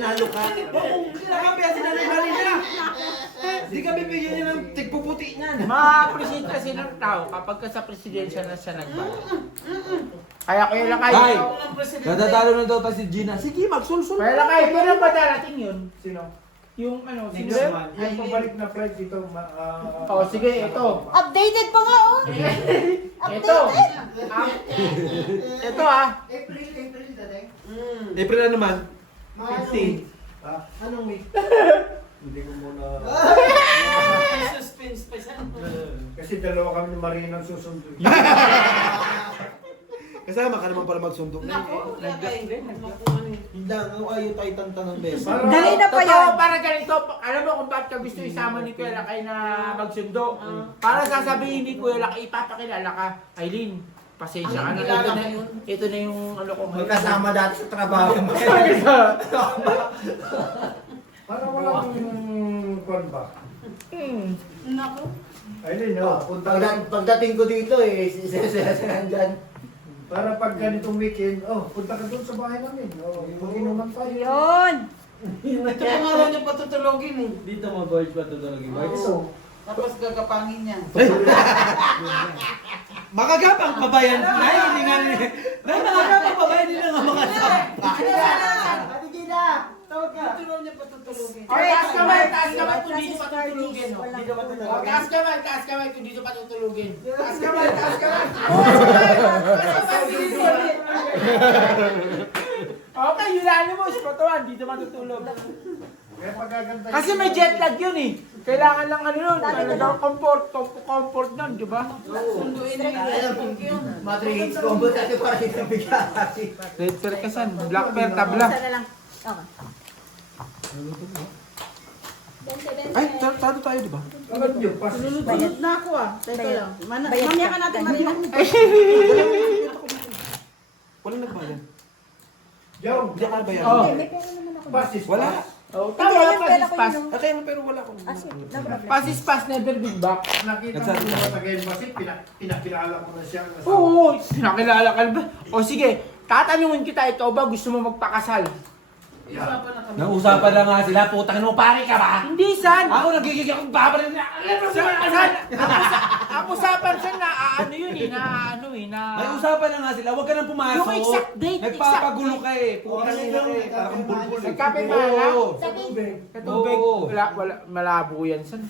nanalo ka. Kinakampihan si Nanay Marina. Hindi ka bibigyan niya ng tigpuputi niyan. Ma-appreciate kasi ng tao kapag ka sa presidensya na siya nagbayad. Kaya kaya lang kayo. Ay, natatalo na daw ta si Gina. Sige, magsulsul. Kaya lang kayo, pero ba darating yun? Sino? Yung ano, Next sino? month. Yung pabalik na flight dito. Oh, sige, ito. Updated pa nga, oh. Ito. Ito ah. April dating. April na naman. 50. Anong week? Hindi ko muna... Suspense pa siya. Kasi dalawa kami ni Marina ang susundo. Kasama ka naman para magsundo na Nako, wala kayo. Hindi lang, ayaw tayo tantangan beses. Dali na pa yan. Totoo, para ganito. Alam mo kung bakit ka gusto isama ni Kuya Lakay na magsundo? Para sasabihin ni Kuya Lakay, ipapakilala ka, Aileen. Pasensya ka na. Ito na yung ano ko. Magkasama dati sa trabaho. Para wala kang kwan ba? Nako. Ayun, no. Pagdating ko dito si nandyan. Para pag ganitong weekend, punta ka doon sa bahay namin. Mag-inuman tayo. Yun. Ito pa nga lang yung patutulogin eh. Dito mo, boys, patutulogin. So, Tapos gagapangin niya. Makagapang pabayan. Nay, hindi nga nila. Nay, makagapang pabayan nila nga makasama. Ate Gina, tawag ka. Tutulog niya patutulogin. Taas kamay kung dito patutulugin. no? Hindi ka matulog. Taas kamay kung dito patutulugin. Taas kamay. Okay, yun mo, spatuan, dito matutulog. kaya pagkaganda. Kasi may jet lag yun eh. Kailangan lang ano nun, talagang comfort nun, di ba? Sunduin mo yun. Matrix combo dati para kita bigyan. Red Fair kasan, Black Fair, tabla. Isa na lang. Okay. Ay, tado tayo, di ba? Alam niyo, pas. Bayad na ako ah. Teka lang. Mamaya ka natin, Marina. Walang nagbayan. Joe, Hindi ka nagbayan. Oh. May pera naman ako. pas is Wala. Oh, Hindi, tama, yung pera pass ko pass. yun. Okay, pero wala akong... Ah, sige. No problem. Pass is pass, never been back. Nakita mo Nagsabi yung taga-embassy, pinakilala ko na siya. Oo, nakilala ka ba? O sige, tatanungin kita, ikaw ba gusto mo magpakasal? Nausapan na nga sila, putang mo, pare ka ba? Hindi, san? Ako nagigigil akong babarin na... Ang usapan siya na ano yun eh, na May usapan na nga sila, huwag ka nang pumasok. Yung exact date, Nagpapagulo exact ka eh. Putang ina ka eh, parang bulbul. Nagkape ba nga? Oo. Katubig, Oo. wala, malabo yan san.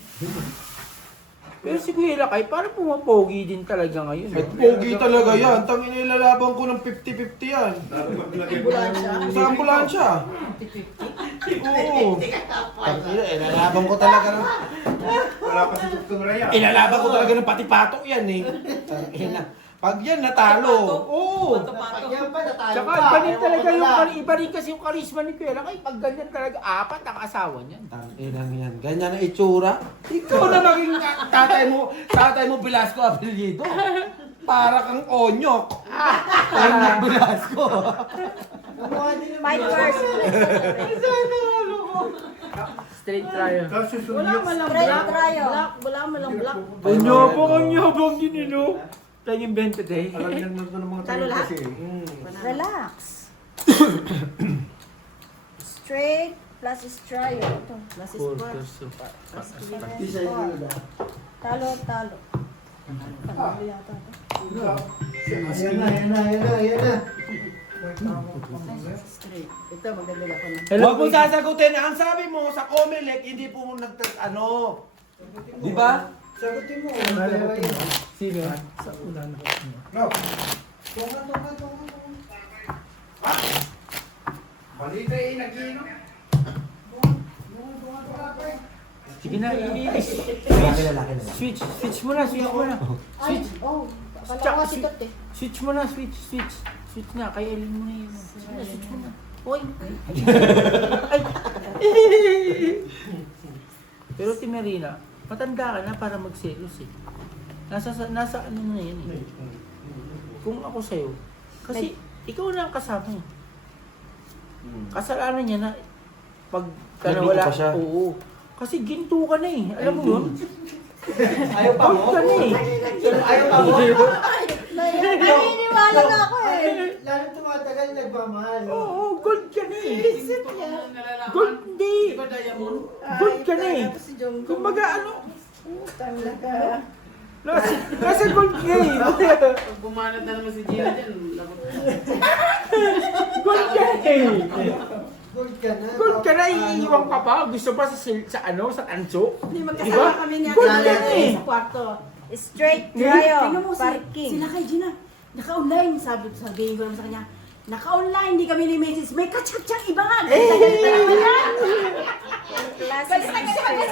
Pero si Kuya Lakay, parang pumapogi din talaga ngayon. At pogi talaga yan. Tangin nilalaban ko ng 50-50 yan. Sa ambulansya. Oo. Tangina, ilalaban ko talaga ng... Wala pa si Dr. Raya. Ilalaban ko talaga ng pati patok yan eh. Tangina. Pag yan natalo. Oo. Yan pa natalo Tsaka pa. iba rin talaga iba rin kasi yung karisma ni Kuya Lakay. Pag ganyan talaga, apat ang asawa niyan. Tangina yan. Ganyan ang itsura. Ikaw na maging tatay mo Velasco apelyido. Para kang onyok. Onyok Velasco. Fight first. Straight trial. Tapos susunod. Straight trial. Kanyabang din no? Tayo yung 20 day. Alam niya na ng mga Talo tayo lahat? kasi. Relax. Straight plus is trial. Ito. Plus is four. Plus is four. Talo, talo. Panalo yata ito. Ayan na. Straight. Ito, magdadala ko na. Huwag mong sasagutin. Ang sabi mo sa Comelec, hindi po mo ano. Di ba? Sagutin mo. Sino? No. Tunga. Balita eh, nag-inom. Sige na, Lalaki na. switch mo na. Ay, oh. Akala ko sikat eh. Switch mo na, switch na, kay Ellen mo na yun. Switch mo na. Hoy! Ay! Pero si Marina, matanda ka na para magselos eh. Nasa ano na yan eh. Kung ako sa'yo, kasi ikaw na ang kasama eh. Kasalanan niya na pag ka Nagluto nawala. pa siya? Oo. Kasi ginto ka na eh. Alam mo yun? Ayaw pa mo? Out ka na eh. Ayaw pa mo? Naniniwala na ako eh. Lalo tumatagal, nagmamahal. Oo, gold ka na eh. Gold ka na eh. Si Jong. Kumbaga ano, Talaga. nasa gold ka eh. Pag bumanat na naman si Gina dyan, labot na. Gold ka eh. Gold ka na. Gold ka na, iiwan ka pa. Gusto pa sa tanso? Hindi Diba? magkasama kami niya. Gold ka na eh. Sa kwarto. Straight Ngayon, tayo. Tingnan mo Parking. sila kay Gina. Naka-online, sabihin ko naman sa kanya. Naka-online, hindi kami ni Mrs. May kachat-chat iba nga. Classes straight.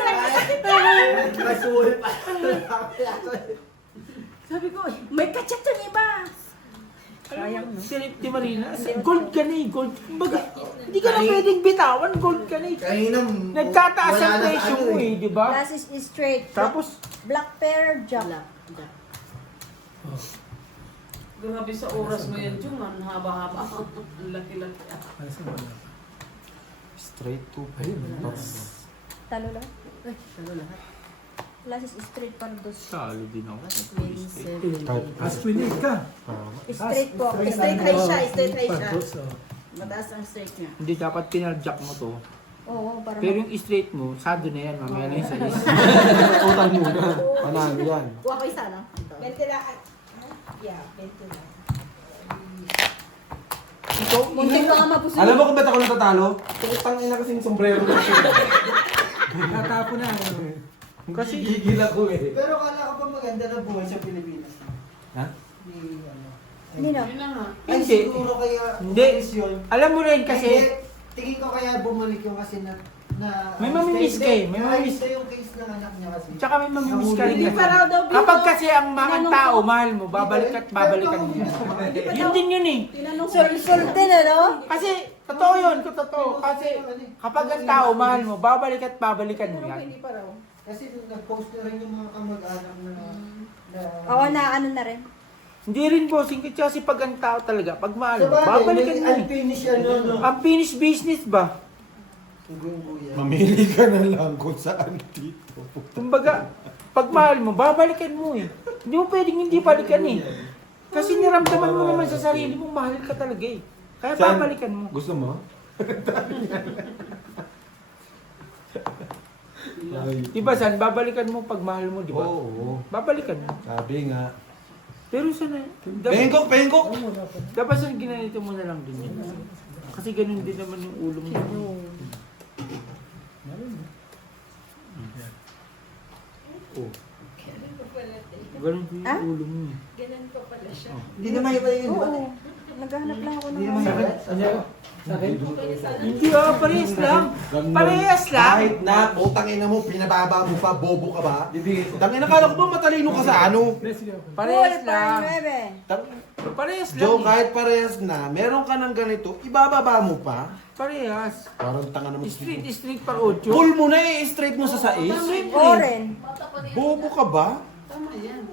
Masuhol pa. Sabi ko, may kachat-chat iba. Sayang no? Si Marina, gold ka na eh. Gold. Kumbaga, hindi ka na pwedeng bitawan. Gold ka na eh. Kanina, Nagtataas wala ang na sa presyo ano mo eh, di ba? Classes straight. Tapos, Black pair jump. Grabe sa oras mo yan, Jung. Ang haba-haba. Ang laki-laki. Straight to Talo lahat. Ano lahat? Classes straight para dos. salo din ako. Aswinate ka. Straight po. Straight high siya, straight high siya. Mataas ang straight niya. Hindi dapat pinaljak mo to. Oo, para Pero yung straight mo, sado na yan. Mamaya na yung size. Utang muna. Panalo yan. Kuha ko isa lang. 20 lang. Yeah, 20 lang. Ikaw, Muntik ko nga mapusin. Alam mo kung ba't ako natatalo? Utang ina kasing sombrero na siya. natapo na. Kasi, Gigil ako eh. Pero kala ko pa maganda na buhay sa Pilipinas. Ha? Hindi, ano. Hindi na. Yun na nga. Ay, Hindi. siguro kaya Hindi. umalis yun. alam mo rin kasi, Hindi, tingin ko kaya bumalik yung kasi na May mamimiss ka eh, may mamimiss. Ito yung case ng anak niya kasi. tsaka may mamimiss ka rin Hindi kasi. pa raw daw Kapag kasi ang mga Tinanong tao, ko. mahal mo, babalik at babalikan mo. Yun din yun eh. Tinanong ko. Sulti na, no? Kasi, totoo yun, totoo. Kasi, kapag ang tao, mahal mo, babalik at babalikan mo Tinanong ko, yan. hindi pa raw. Kasi nag-post na rin yung mga kamag-anak na Oo, na ano na rin. Hindi rin bossing kasi pag ang tao talaga, pag mahal mo, Sabagay, babalikan may mo eh. unfinished ano, no? Unfinished business ba? Mamili ka na lang kung saan dito. Kumbaga, pag mahal mo, babalikan mo eh. Hindi mo pwedeng hindi balikan eh. Kasi niramdaman mo naman sa sarili mo, mahal ka talaga eh. Kaya Saan? babalikan mo. Gusto mo? Diba San, babalikan mo pag mahal mo, di ba? Oo. Babalikan mo. Sabi nga. Pero sana, Pengkok, pengkok! dapat sana ginanito mo na lang din yun. Kasi ganun din naman yung ulo mo. Oh. Ganun din Ah? yung ulo mo. eh. Hindi naman iba yun, di ba? Oo. Naghahanap lang ako ng Hindi naman iba. Hindi parehas lang. Parehas lang. Kahit na, utang ina mo, pinababa mo pa, bobo ka ba? Tangin na, kala ko ba matalino ka sa ano? Parehas lang. Parehas lang. Joe, eh. kahit parehas na, meron ka ng ganito, ibababa mo pa. Parehas. Parang tanga naman. Street para 8. Full mo na eh, straight mo sa 6. Oren. Bobo ka ba? Tama yan.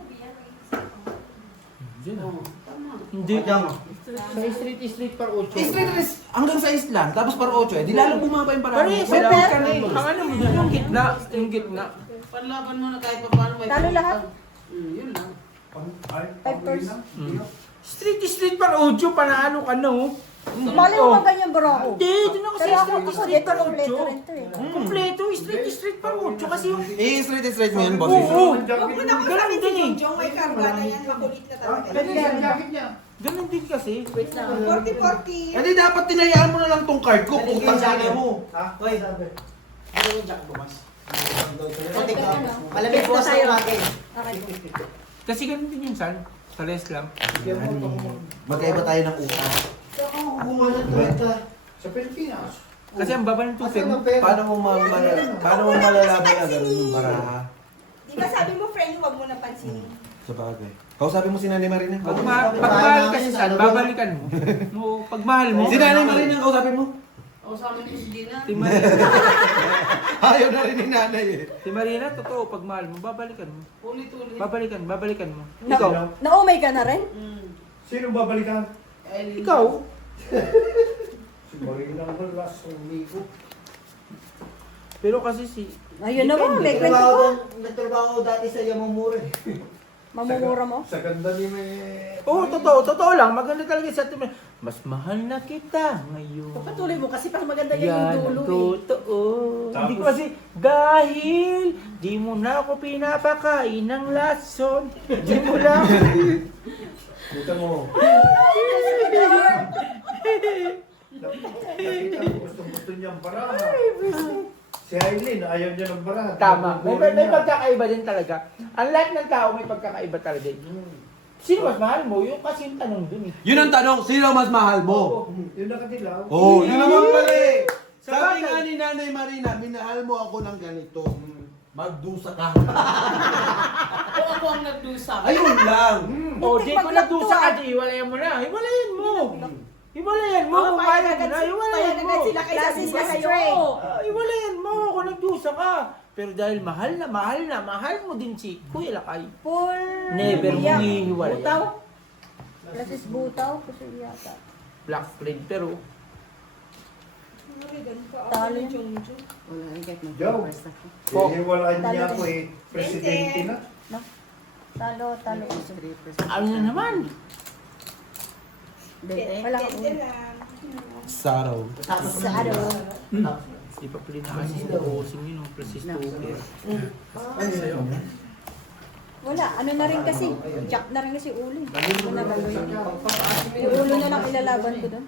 Hindi. Sa street para 8. Straight is hanggang 6 lang, tapos para 8 eh. Di lalong bumaba yung parang. Parehas lang. Ang ano mo doon, yung gitna. Yung gitna. Panlaban mo na kahit pa paano may Talo lahat? Yun lang. 5%. Street para 8, panalo ka na oh. Mali mo ba ganyan bro ako? Hindi, doon ako sa Pero ako street dito para kompleto 8. rin to eh. Kompleto, street para 8 kasi yung... Eh, straight mo yun, boss. Oo, Huwag mo na ganun din eh. Jong, may karga na yan. Makulit ka talaga. Pwede yung jacket niya. Ganun din kasi. Wait lang. 40-40. Hindi, dapat tinayaan mo na lang tong card ko. Putang ina mo. Ha? Hoy, Sabi. ano yung jack bumas? Malamig po sa umakin. Okay. Kasi ganun din yung san. Parehas lang. Magkaiba tayo ng utang. Kaya kung kukuha ng 20 sa Pilipinas. Kasi ang baba ng Asan 2 ang pera? Paano mo malalaban na ganun yung baraha? Di ba sabi mo, friend, huwag mo na pansinin. Sa bagay. Kausapin mo si Nanay Marina. Pag mahal kasi san, babalikan mo. No, pag mahal mo. Si Nanay Marina, kausapin mo. O sa amin ko si Gina. Si Marina, Ayaw na rin ni Nanay eh. si Marina, totoo, pag mahal mo, babalikan mo. Ulit-ulit. Babalikan mo. Na, Ikaw, naumay ka na rin? Sino babalikan? Eileen. ikaw, Si Marina ang last umigo. pero kasi si... Ayun naman, may kwento Nagtrabaho ko. nagtrabaho dati sa Yamamura eh. Mamumura mo? Sa ganda ni may... Oo, totoo lang. Maganda talaga sa atin. Mas mahal na kita ngayon. Patuloy mo kasi pang maganda yan Yan yung ang dulo eh. totoo. Hindi ko kasi, dahil di mo na ako pinapakain ng lason. Di mo na ako. Kita mo. Nakita mo, gusto niyang baraha. Si Aileen, ayaw niya ng baraha. Tama. May Tinutuloy niya. pagkakaiba din talaga. Ang lahat ng tao may pagkakaiba talaga. Sino mas mahal mo? Yung kasi yung tanong dun eh. Yun ang tanong, sino mas mahal mo? Yung nakadilaw. Oh, yun naman pala eh. Sa Sabi bagay. nga ni Nanay Marina, minahal mo ako ng ganito. Magdusa ka. O ako ang nagdusa. Ayun lang. O, di ko maglakto, nagdusa ka, ah. di hiwalayan mo na. Hiwalayan mo. Hiwalayan mo. Oh, Kung kaya mo na, hiwalayan mo. Classes na kayo. Hiwalayan mo kung nagdusa ka. Pero dahil mahal mo din si Kuya Lakay. Full. Never mo Iyak. hihiwalayan. Butaw? Classes butaw. Kasi yata. Black friend, pero Talo. Joe, hihiwalayan niya ako eh. Presidente na. Talo. ano na naman? Wala ka ulo. Saro. Saro. Di pa pala nakasis na using yun, precis stoker. Wala. Ano na rin kasi. Jack na rin kasi ulo. Hindi ko nalalo yun. Yung ulo na lang ilalaban ko doon.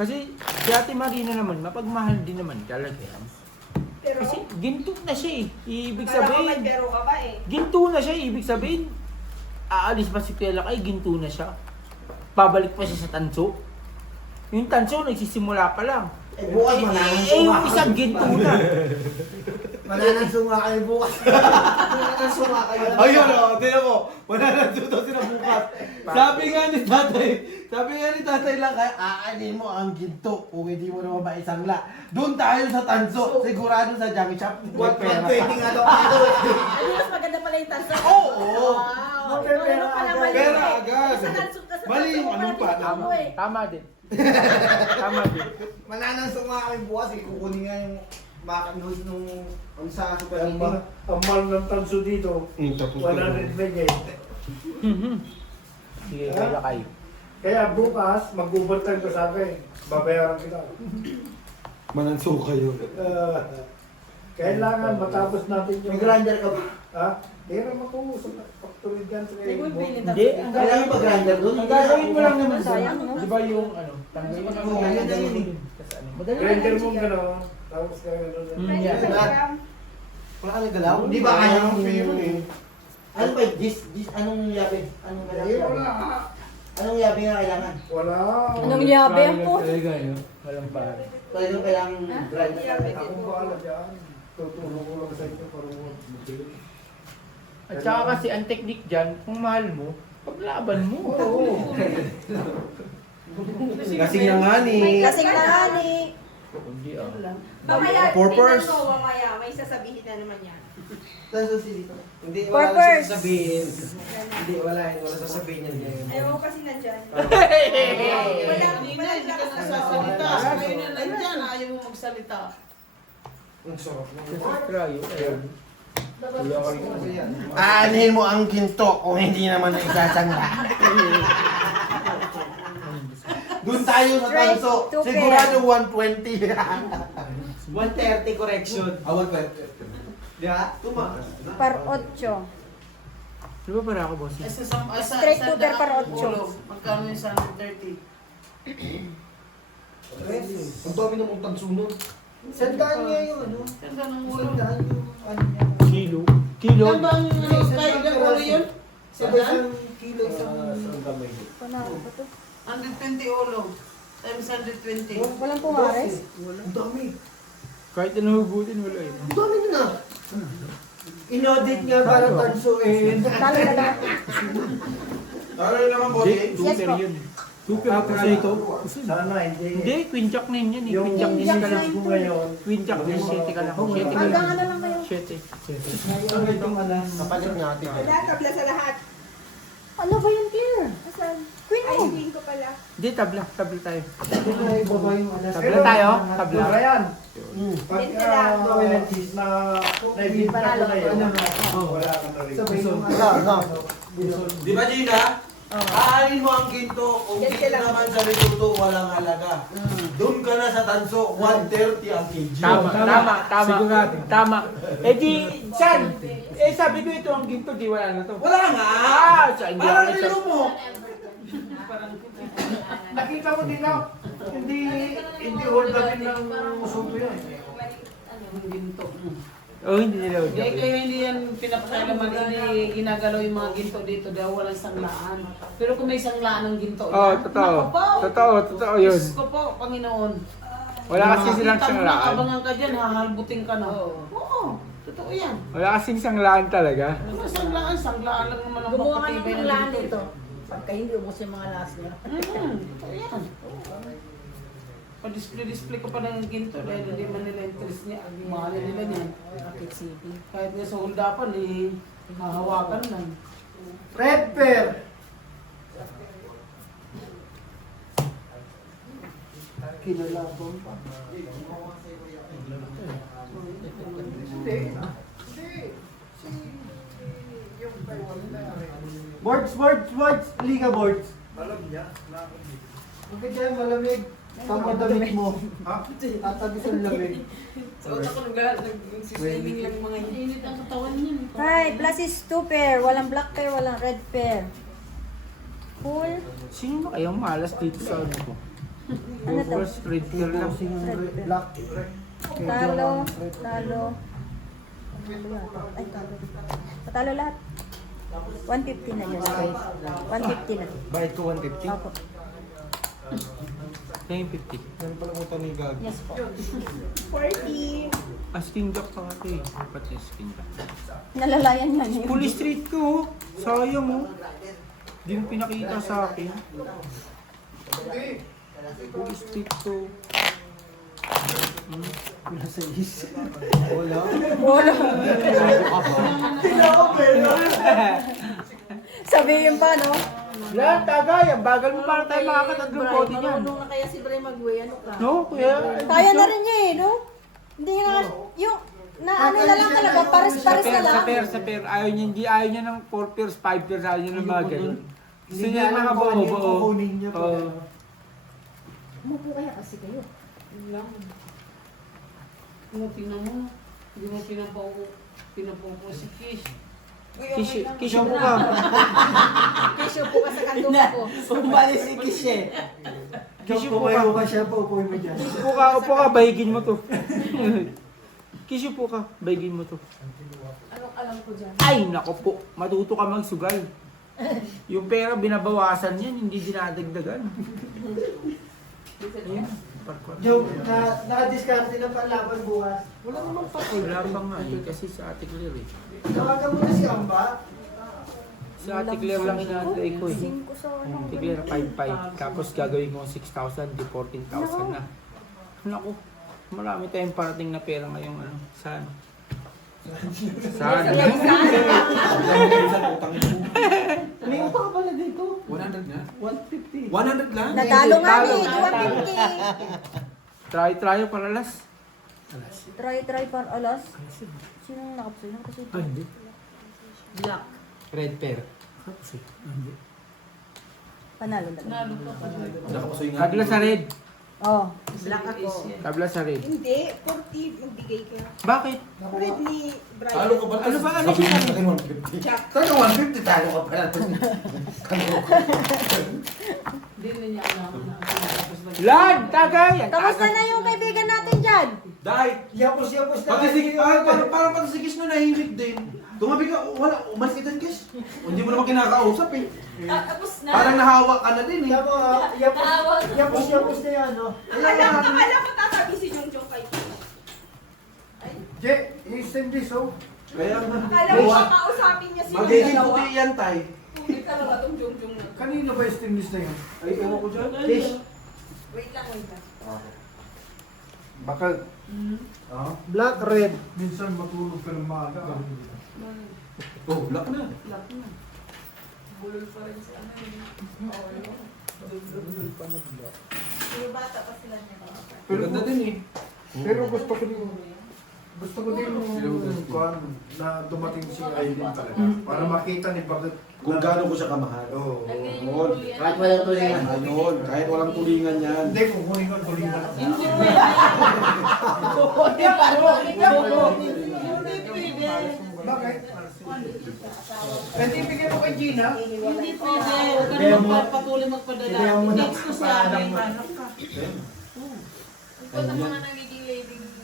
Kasi si Ate Marina naman, mapagmahal din naman talaga yan. Kasi ginto na siya eh. Ibig sabihin, pero ka ba eh. ginto na siya, ibig sabihin, aalis pa si Kuya Lakay, ginto na siya. Babalik pa siya sa tanso. Yung tanso, nagsisimula pa lang. Bukas mananang Yung isang ginto na. Mananang sunga kayo bukas. Mananang sunga kayo. Ayun o, tinan mo. Mananagsuto sila bukas. Sabi nga ni tatay lang, kaya aanin mo ang ginto kung hindi mo naman maisangla. Doon tayo sa tanso, sigurado sa junk shop. May pera 120 ka. nga daw kayo. Ay, mas maganda pala yung tanso. Oo. Wow. Ano pala mali Pera eh. agad. Sa tanso ka sa Mali tanso yung mo ano pala pa, tinatawag mo eh. Tama din. Tama din. Mananang sunga kayo bukas. Kukunin nga yung makanus nung sa Super Ang League. mahal ng tanso dito. Tapos 100 bigay. Sige, Kuya Lakay. Kaya bukas, mag-overtime ka sa akin. Babayaran kita. mananso kayo. Kailangan matapos natin yung... May grinder ka ba? Ha? Kaya ako sa factory dyan sa Hindi ko bilhin Hindi, ang Kailangan ba grinder doon? Ang gagawin mo lang naman Sayang, no? di ba yung ano, tanggalin mo Oo, lang ganda yun eh. Kasi ano, madali lang Grinder yan mo siya. gano'n. Tapos ka gano'n. Yeah. Wala ka nagalaw? Hindi ba kaya ng pero eh? Ano ba? Anong yabe? Anong Eh, kailangan? wala. Anong yabe nga kailangan? Wala. Anong yabe ang po? Talaga yun. Walang pare. Talagang kailangan grinder. Akong bahala dyan. Tutulong ko lang sa inyo para mag-bill. At saka kasi ang technique dyan, kung mahal mo, paglaban mo. Oo. Kasing na nga ni. Kasing na nga ni. Hindi ah. Mamaya, Purpose. tingnan mo, mamaya, may sasabihin na naman yan. Tapos si dito. Hindi, wala wala nang sasabihin. Hindi, wala sasabihin niya ngayon. Ayaw ko kasi nandyan. Hindi ka nagsasalita. Ngayon na nandyan, ayaw mo magsalita. Ang sarap na. Kasi cryo, ayun. Aanhin mo ang ginto kung hindi naman na isasangla. Doon tayo sa tanso. Straight to Sigurado 120. 130 correction. Awal pa. Di ba? Tumakas. Par 8. Di ba para ako, boss? Straight to per par 8. Magkano yung 130? Ang dami na mong tansunog. Sandaan niya yung ano? Ganda ng ulo. Sandaan yung ano niya. Kilo. Kilo? Yan ba ang kahit ng ulo yun? Sabay Sandaan? isang kilo isang... Panalo ba to? 120 ulo. Times 120. Walang pumares? Ang dami. Kahit ano hugutin, wala yun. Ang dami na na. In-audit niya para tansuin. Talo na lang. Ano naman, Hindi, Boy? super po. yun. Super kasi ito. Sana hindi. Hindi, queen jack na yun yan eh. Yung Queen jack din ka lang. ko ngayon. Queen jack din, 7 ka lang. 7 ka Hanggang lang. ano lang kayo? 7. Ang itong alas. Kapalit natin. Wala, tabla sa lahat. Ano ba yung clear? Asan? Queen Ay, mo. queen ko pala. Hindi, tabla. Tabla tayo. Ay, baba yung alas. Tabla tayo. Tabla. Ryan, pag Benta lang. gawin ng cheese na naibinta ko na yun, wala ka na rin. Sabay yung alas. Di ba, Gina? Aanin mo ang ginto, kung Yan dito sila. naman sa Minuto, walang halaga. Doon ka na sa tanso, 130 ang kg. Tama. Sigurado. Tama. Eh di, San, sabi ko ito ang ginto, di wala na to. Wala nga! Sa hindi Parang ako relo mo! Nakita mo din ako. Hindi hold up ng musuto yan. Oh, hindi nila Hindi, kaya hindi yan pinapakalaman, hindi ginagalaw yung mga ginto dito dahil walang sanglaan. Pero kung may sanglaan ng ginto, Oh, yan, totoo. naku po. Totoo yun. Diyos ko po, Panginoon. Wala kasi silang Kita mo na, sanglaan. abangan ka dyan, hahalbutin ka na. Oo, totoo yan. Wala kasing sanglaan talaga. Ano sanglaan lang naman ang Gumawa ka pagpatibay ng ng laan ginto. dito. Pagka hindi ubos yung mga las niya. Totoo yan. Pa-display ko pa ng ginto dahil hindi man nila interest niya. Mahalin nila niyan. Kahit nga sa huldapan, hahawakan lang. Red pear. Kinalabang pa. Hindi. Boards! Liga boards! Bakit yan malamig? Tama damit mo. Ha? Tatabi sa lamig. Sa utak ko nagsiswimming lang mga yun. Init ang katawan niya. Hi, plus is 2 pair. Walang black pair, walang red pair. Full. Sino ba kayang malas dito sa ano ko? Ano to? First red pair lang. Red pair. Black. Talo. Talo. Ay, talo. Patalo lahat. 150 na yun. 150 na. Bayad ko 150. Opo. Kaya yung 50. Yan pala mo ni Gag. Yes po. 40! Asking duck pa kasi. Dapat yung skin duck. Nalalayan yan eh. Full street ko. Sayang oh. Hindi mo pinakita sa akin. Full street ko. Nasa is. Wala. Wala. Sabihin pa, no? Yan, tagay. Ang bagal mo para tayo makakatatlong bote niyan. Marunong na kaya si Bray mag-way, ano ka? No, kuya. Kaya na rin niya eh, no? Hindi nga, yung, na ano na lang talaga, pares-pares na lang. Sa pair. Ayaw niya ng 4 pairs, 5 pairs. Ayaw niya ng mga ganun. Gusto niya yung mga buo-buo. Kukunin niya pa. Oo. Umupo kaya kasi kayo. Tingnan mo. Hindi mo pinapo si Kish. Kisyo mo ka. Kesyo po ka sa kandong ko. Umalis si Kish eh. Kisyo Kung po ka. pumayo ka siya, paupuin mo dyan. Upo ka, bahigin mo to. Kisyo po ka, bahigin mo to. Anong alam ko dyan? Ay, nako po. Matuto ka magsugal. Yung pera binabawasan yan, hindi dinadagdagan. Ayan. Joe, naka-discount din ang panlaban bukas. Wala namang pakul. Wala pa nga eh, kasi sa Ate Claire eh. Tawagan mo na si Amba. Sa Ate Claire lang inaantay ko eh. 5 sa ano. Ate Claire 5-5. Tapos gagawin ko 6,000, di 14,000 na. Naku, marami tayong parating na pera ngayong ano. Saan? Saan? May utang ka pala dito. 100 na? 150. 100 lang? Natalo nga Talo. eh, 250. Try para last. Try par alas. Sinong nakapusin? Kasi Ay, hindi. Black. Red pear. panalo na lang. Nalo ka pa. Nakapusoy nga. Tabla sa red. Oh. Black ako. Tabla sa red. Hindi, 40 magbigay ka. Bakit? Red ni Brian. Talo ka ba? Ano ba? Ano Sabi siya? mo sa akin 150. Talaga 150, talo ka pala. Hindi na niya alam na tapos na. Lan! Tagay! Ang Kamusta tagay. na yung kaibigan natin dyan? Dahil, yapos na. Pati sige, parang pati si Kish na nahimik din. Tumabi ka, wala, umalis ka dyan, Kish. Hindi mo naman kinakausap eh. Tapos na. Parang nahawa ka na din eh. Yapos na yan, no? Akala ko tatabi si Jongjong kay Je, i-send this oh. Kaya nga. Akala ko kakausapin niya sila Magiging dalawa. puti yan, tay. Ulit talaga tong Jongjong na. Kanino ba i-send this na yun? Ay, ewan ko dyan. Fish. Wait lang. Bakal. Ah, black, red. Minsan matulog ka ng maaga. Oh, black na. Black na. Bulol pa rin si ano yun. Yung bata pa sila niya. Ganda din eh. Pero gusto ko din kuan na dumating si Aileen talaga para makita ni Bagat Kung gaano ko siya kamahal. Oo. Yun. Kahit walang tulingan. Ayun, kahit walang tulingan yan. Hindi, kukunin ko tulingan. Hindi pwede. Hindi pwede. Bakit? Pwede ibigay mo kay Gina? Hindi pwede. Huwag ka na magpapatuloy magpadala. Next ko siya. May manok ka.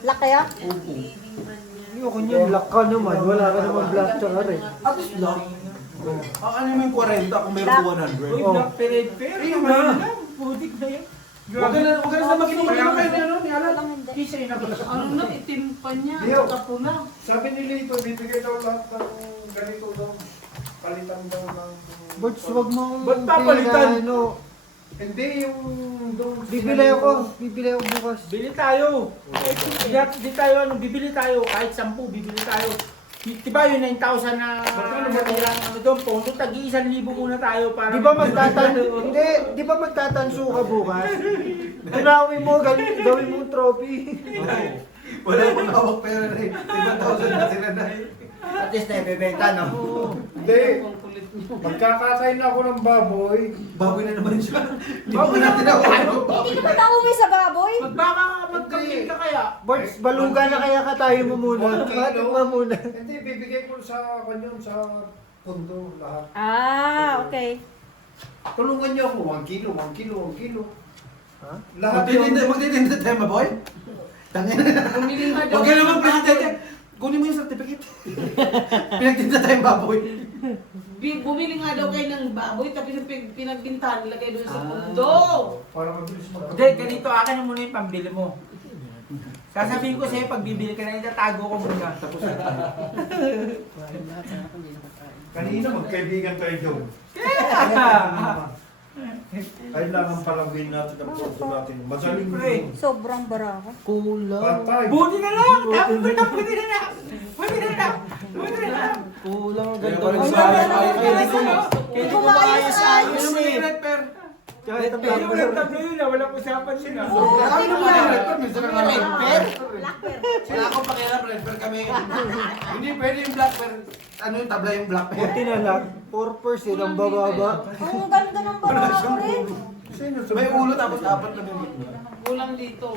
Lock kaya? Ayoko niyan, lock ka naman. Wala ka naman black tsaka red. At least lang. Ano mo yung 40 kung mayroon ko 100? Uy, black parade fair. Ayun Ayun na. na. Putik na yan. Huwag ka na sa makinig Kaya- kayo na ano, ni Alan. Lang hindi. Kisa yun ako. Ano na, itim pa niya. Dio. Kapuna. Sabi ni Lito, bibigay daw lahat ng ganito daw. Palitan daw ng... Birds, wag mo Ba't papalitan? Ano, Hindi, yung doon... bibili ako bukas. Bili tayo. Di tayo, bibili tayo. Kahit 10, bibili tayo. Diba yung 9,000 na natira ano doon, pondo, tag-1,000 muna tayo para... Di ba hindi, di ba magtatanso ka bukas? Tunawin mo, gawin mo trophy. Wala akong hawak pera na eh. 5,000 na sila na eh. At least na ibebenta, no? Hindi. Magkakatay na ako ng baboy. Baboy na naman siya. Hindi Baboy mo na natin naman ako. tayo. Hindi ka ba nauwi sa baboy? Magbaka, magkamping ka kaya. Birds, balugan na kaya ka tayo mo muna. One kilo. Bakit mo muna? Hindi, bibigay ko sa kanyo sa pundo lahat. Ah, okay. Tulungan niyo ako, 1 kilo, 1 kilo, 1 kilo. Ha? Lahat yung... Magtitinda tayo, maboy? Tangin na. Bumili nga daw. Huwag ka naman pinagtinda. Kunin mo yung certificate. Pinagtinda tayong baboy. Bumili nga daw kayo ng baboy, tapos yung pinagbintahan, nilagay doon sa pundo. Para mabilis Hindi, ganito, akin na muna yung pambili mo. Sasabihin ko sa'yo, pag bibili ka na, itatago ko muna. Tapos na tayo. Kanina magkaibigan tayo doon. Kailangan palawin natin ang puso natin. Madaling Siyempre. Sobrang barako. Kulang. patay. Buti na lang! Pwede na lang! Pwede na lang! Pwede na lang! Kulang ang Kaya ganda. pa rin ng sa akin, bahay. hindi ko Hindi ko maayos-ayos Ano mo eh. yung red pair? Kahit ang Yung black red tablo yun ah, walang usapan yun ah. Oo, Ano tingnan naman yung mo. red pair? Minsan na red pair. Black bear. Wala akong pakialam, red pair kami. Hindi pwede yung black pair. Ano yung tabla yung black pair? Buti na lang, 4% ang bababa. Ang ganda ng barako rin. Sino sa May ulo tapos 4 lang yung gitna. Kulang dito.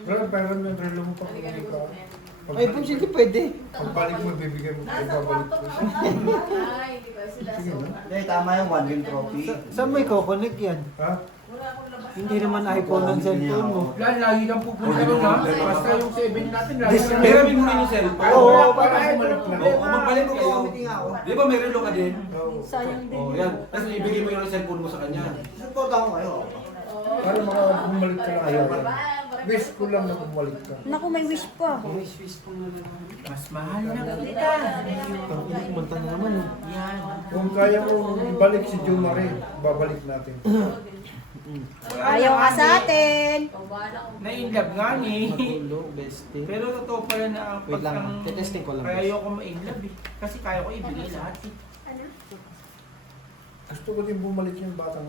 Pero pero yung relo mo pag uwi ka. Ay, kung sige pwede. Pagbalik mo, bibigyan mo. Ay, babalik ko. Sige na. Hindi, tama yung one win trophy. Saan may coconnect yan? Ha? Hindi naman iPhone ang cellphone mo. Lan, lagi kang pupunta ron ha. Basta yung 7 natin, lagi kang... Meron mo rin yung cellphone. Oo, Wala pa para tayo bumalik ng na. problema. Magbalik kayo. Di ba may relo ka din? Sayang din. Oh, yan. Tapos ibigay mo yung cellphone mo sa kanya. Support ako kayo. Para makabumalik ka lang kayo. Wish ko lang na bumalik ka. Naku, may wish pa. Mas mahal na kita. Kumanta na naman. Yan. Kung kaya ko ibalik si Jun Marie, babalik natin. Ayaw nga sa atin. Na-inlove nga ni. Matulog, bestie. Pero totoo pala na ang Wait lang, pagkang... tetesting ko lang. Kaya ayoko ma-inlove eh. Kasi kaya ko ibigay lahat eh. Gusto ko din bumalik yung batang.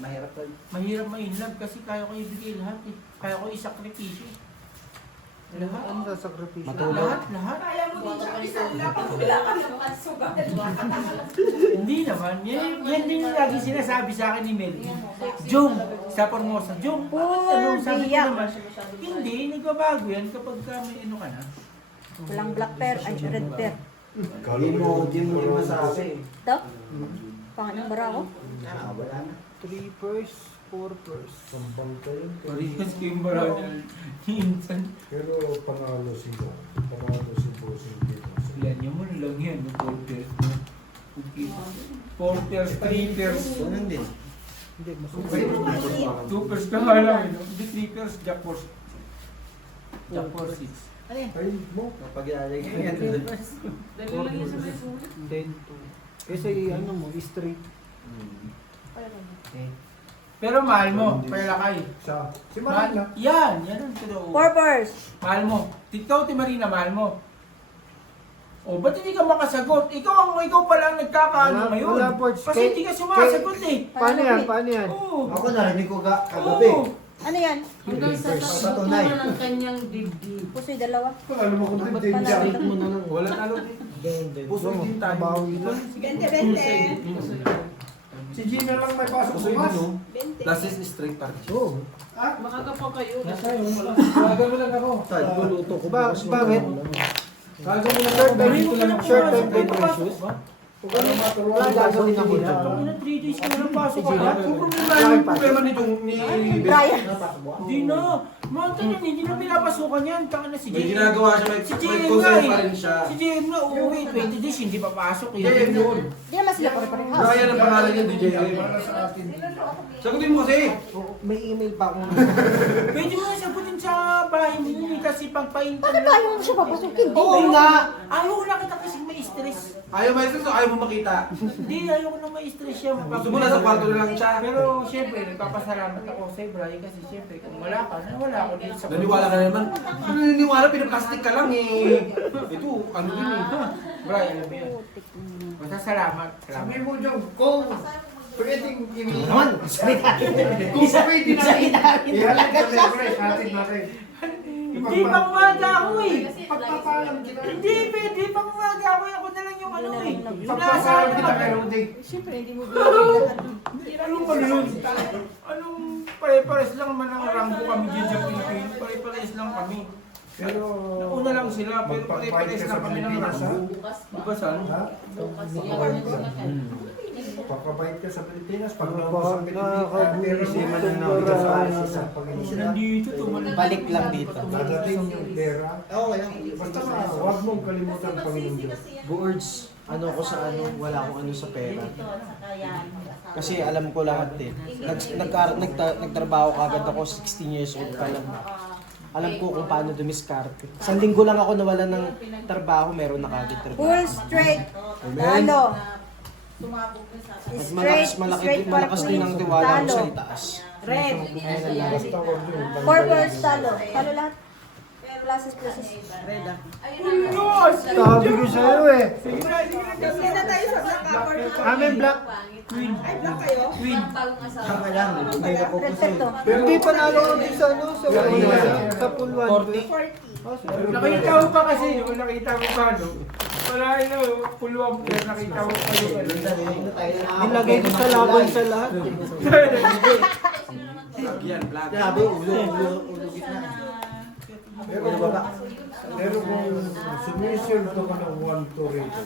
Mahirap tayo. Mahirap ma-inlove kasi kaya ko ibigay lahat eh. Kaya ko isakripisyo eh. Lahat. Ano sa sakripisyo? Lahat. Hindi naman. Yan din yung lagi sinasabi sa akin ni Melvin. Jong, sa Formosa. Jong, bakit ano? Sabi ko biyak. naman, hindi, nagbabago yan kapag may ano ka na. Walang black bear, ay red bear. Di mo masabi. Ito? Pangalang barako? Wala na. 3 purse, 4 purse. Sampang kayo. Parehas ko yung marami. Minsan. Pero panalo si Bo. Panalo si Bossing dito. Yan, yung mo lang yan. Yung porters mo. Okay. Porters, trippers. Ganun din. Hindi, mas Tupers ka nga lang. eh, no? Hindi trippers, jack force. Jack force 6. Ay, mo. Kapag ilalagay yan. Dali lang yun sa may sulit. then 2. Kasi ano mo, straight. Pero mahal mo, Perlakay. Sa si Mahal, Marina. yan ang totoo. Purpose. Mahal mo. Ikaw, Ti Marina, mahal mo. O, ba't hindi ka makasagot? Ikaw pala ang nagkakaano Wala- ngayon. wala, Ports. Kasi hindi ka sumasagot eh. Paano yan? Paano yan? Oo. Ako narinig ko kagabi. Oo. Ano yan? Hanggang sa Patunay. tapunan ng kanyang dibdib. Puso'y dalawa. Alam mo kung Dapat din pala dyan. ito. mo na lang. Wala talo din. Puso din tayo. Bawi na. 20. Si Gina lang may pasok Puso bukas. yun, no? Last is straight party. Maaga pa kayo. Tawagan mo lang ako. Luluto ko Bakit? Tawagan mo lang ako. Dito lang ako. Short time day precious. Para maturuan Wala gagawin ako Gina. Kung na 3 days ka na lang pasok ka. Yung problema ni Brian. Hindi na. Monta yan, hindi na pinapasukan yan. Tanga na si May JM. ginagawa siya, may Si JM concern nga pa eh. rin siya. Si JM na uuwi. 20 days, hindi pa pasok eh. JM yun. Di naman sila pare-parehas. Brian ang pangalan niya, DJ JM. Para sa atin. Sagutin mo kasi. May email pa akong... Pwede mo nga sagutin sa bahay mo yun eh, kasi pagpaintan Bakit ayaw mo siya papasukin? Oo nga! Ayaw ko nakita kasi may stress. Ayaw may stress o ayaw mo makita. Hindi, ayaw ko na may stress siya. Gusto mo na sa kwarto na lang siya. Pero syempre, nagpapasalamat ako sa Brian kasi syempre kung wala ka, wala ako dito sa Naniwala ka naman. Ano naniniwala? Pinaplastic ka lang eh. Ito, ano din eh. Brian, alam mo yun. Basta salamat. Sabi Salamat. mo dyan, kung pwedeng i- Naman, Kung pwede natin, ihalin ka na fresh, atin natin. Hindi pang umaga ako eh. Pagpapalam kita. Hindi, pwede pang umaga ako. Ako na lang yung ano eh. Yung Pagpapalam nasa kita kay Rudy. Siyempre, hindi mo bigyan lahat. Anong ano yun? Anong pare-pares lang man ang ranggo kami dyan sa Pilipinas. Pare-pares lang kami. Pero, Nauna lang sila, pero magpapayad pare-pares ka sa lang kami ng Pilipinas, ha? ranggo. Di ba saan? Ha? Pagkabait ka sa Pilipinas, pag naubos ang Pilipinas, Isiman lang namin ka sa alis sa Nandito, tumalun. Balik lang dito. dadating yung pera. Oo, kaya. Basta huwag mong kalimutan ang Panginoon Diyos. Boards, ano ko sa ano, wala akong ano sa pera. Kasi alam ko lahat eh. Nagtrabaho kagad ako, 16 years old pa lang. Alam ko kung paano dumiskarte. Isang linggo lang ako nawala ng trabaho, meron na kagad trabaho. Full straight. Amen. Talo. At Straight malakas din ang tiwala ko talo. sa itaas. Red. Basta huwag yun. Purple, talo. Talo lahat. Pluses, pluses. Red ah. Sabi ko sa'yo eh. Sige na tayo sa black cover. Amen, black. Queen. Ay, black kayo? Queen. Tama lang, hindi na po Red to. Hindi pa nalo kami sa ano, sa pool 40. Nakita mo pa kasi yun, nakita mo pa no? Wala yun, puluwang pero nakita mo pa yun. Nilagay ko sa laban sa lahat. Yan, vlog. Grabe, ulo gitna. Pero kung sumisildo ka ng 1 to rito,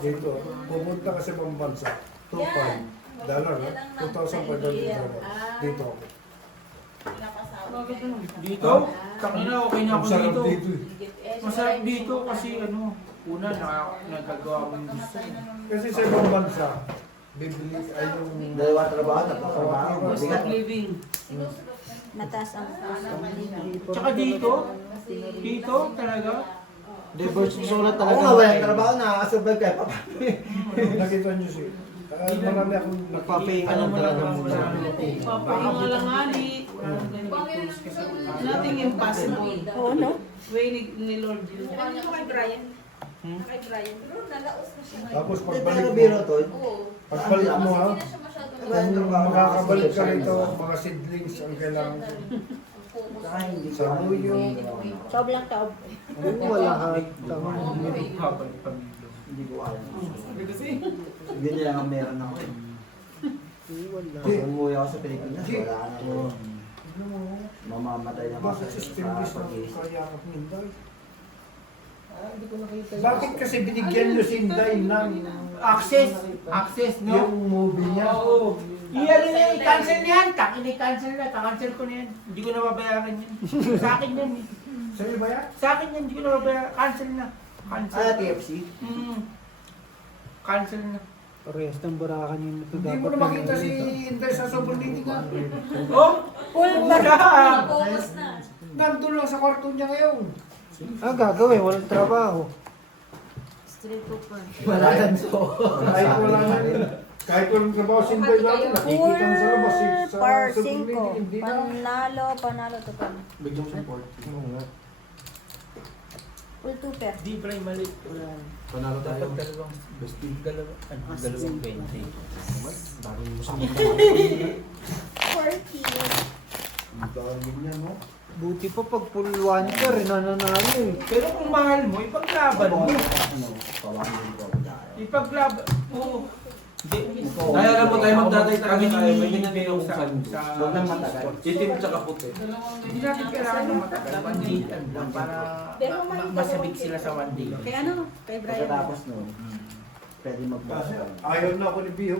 dito, pumunta ka sa ibang bansa, $2,500, $2,500. Dito ako. Dito? Takina, okay na ako Ang sarap dito. dito eh. Masarap dito kasi ano, una nagagawa mo yung gusto. Kasi sa ibang bansa, bibili ay yung Dalawa trabaho, tapos trabaho. Cost of living. Mataas ang Tsaka dito talaga. Divorce gusto ko na Oo talaga. nga, walang trabaho, nakakasurvive kayo. nakita nyo siya. Marami akong Nagpapahinga lang talaga muna. Papahinga lang nga ni. Nothing impossible. Oo, no? Way ni Lord yun. Tapos Pero pagbalik biro mo, to, pagbalik mo ha, walang kung trabaho. makakabalik ka rito, mga seedlings ang kailangan ko. Saka hindi Sa muyo, Taob lang, taob. Habang pamilya. Hindi ko alam. Ganyan lang ang meron ako. Umuwi ako sa Pilipinas, wala na ako. Mamamatay na ako bakit sa sa Spanish na pag-iisip. kaya ako Hinday? Bakit kasi binigyan nyo si Hinday ng Access, no? yung movie niya? Oo. I-cancel na yan. I-cancel na. Cancel ko na yan. Hindi ko na babayaran yan. Sa akin yan eh. Sa'yo ba yan? Sa akin yan, hindi ko na babayaran. Cancel na. Cancel. TFC? Cancel na. Parehas ng barakan yung Hindi mo na makita si Hinday sa sobrang meeting nga. Oh! Full Wala! Nandun lang sa kwarto niya ngayon. gagawin, walang trabaho. Straight cooper. Wala lang so. Kahit wala na rin. Kahit walang trabaho si Hinday natin, nakikita mo sa labas. Sa par sobrang 5. meeting, hindi na. Panalo to pa. Bigyan mo support. Full 2 pair. Di ba mali? Panalo tayo. Best team. Dalawang 20. Dami mo sa 40. Ang dami niya, no? Buti pa pag full one ka rin, nananalo eh. Pero kung mahal mo, ipaglaban mo. Ano, pawangin ko ako dahil. Ipaglaban. Oo. Hindi. Kaya alam mo tayo magdatay talaga tayo. May Hindi ganyan din yung sa- san. sa- Huwag nang matagal. Itim tsaka puti. Hindi natin kailangan ng matagal. One day lang para masabik sila sa one day. Kaya ano, kay Brian. Pagkatapos nun, pwede Kasi magbasa. ayaw na ako ni Biho.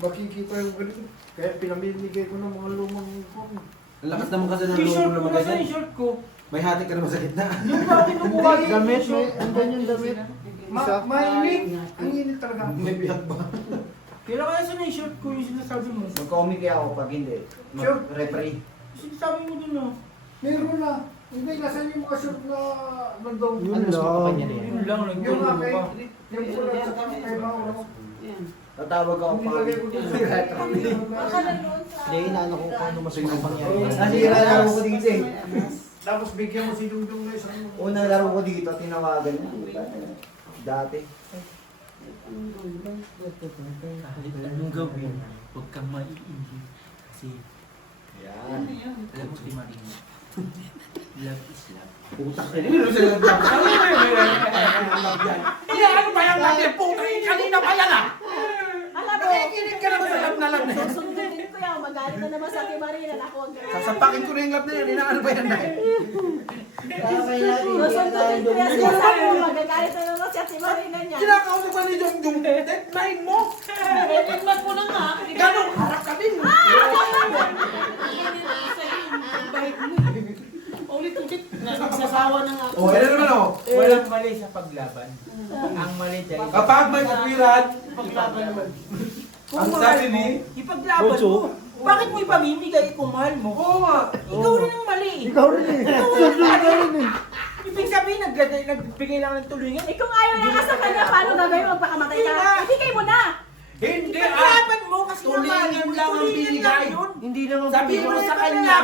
Makikita yung ganito. Kaya pinamimigay ko ng mga lumang phone. Ang lakas naman kasi ng Yung logo short ko, naman nasa yung ganyan. short ko. May hati ka naman sa gitna. Yung ba kinukuha yun? Damit, may, andyan yung damit. Isa. Mainit. Ang init talaga. May biyak ba? Kailan kaya sa yung short ko yung sinasabi mo? Mag-comic ako pag hindi. Sure. Referee. Yung sinasabi mo dun ah. Meron na. Hindi, nasan yung mga short na nandun? Yun Ano sa lang. kampanya niya? Yun lang, Yung nagtulong mga mo kay... pa. Yung pula sa kay Mauro. Tatawag ako pa. Nilagay ko dito. Hindi, inaano ko paano mas makapangyari. Nasira na ako ko dito eh. Tapos bigyan mo si Dungdung na isang... Unang laro ko dito, tinawagan niya. Dati. Kahit anong gawin, huwag kang maiinggit. Kasi, Yan. alam mo, di maring. Love is love. Utak ka Hindi naman sila nagtapos. Hindi, ano ba yung love yan? Putri, kanina pa yan ah! Alam mo, Nakikinig ka naman sa love na love na yan. susundin ko yan. Magalit na naman sa Ate Marina. Ako ang galit. Sasapakin ko na yung lap na yan. Ano ba yan na? Susundin ko yan. Sinasabi mo, magagalit na naman si Ate Marina niya. Kinakausap pa ni Jong deadline mo. Tingnan ko na nga. Ganong harap ka din. Ulit-ulit. Nagsasawa na nga ako. Oh, ano naman oh. Walang mali sa paglaban. Ang mali dyan. Kapag may katwiran, Paglaban naman. ang sabi ni... Ipaglaban mo. Bakit mo ipamimigay kung mahal mo? Oo nga. Ikaw rin ang mali. Ikaw rin eh. Sundin ka rin eh. Ibig sabihin, nagbigay lang ng tulungan. Eh kung ayaw na ka sa kanya, paano gagawin mo? Magpakamatay ka? Hindi na. Ibigay mo na! Hindi ah. Ipaglaban mo kasi Tulingan mahal mo. lang ang Tulingan binigay. lang yun. Hindi naman Sabihin mo sa kanya,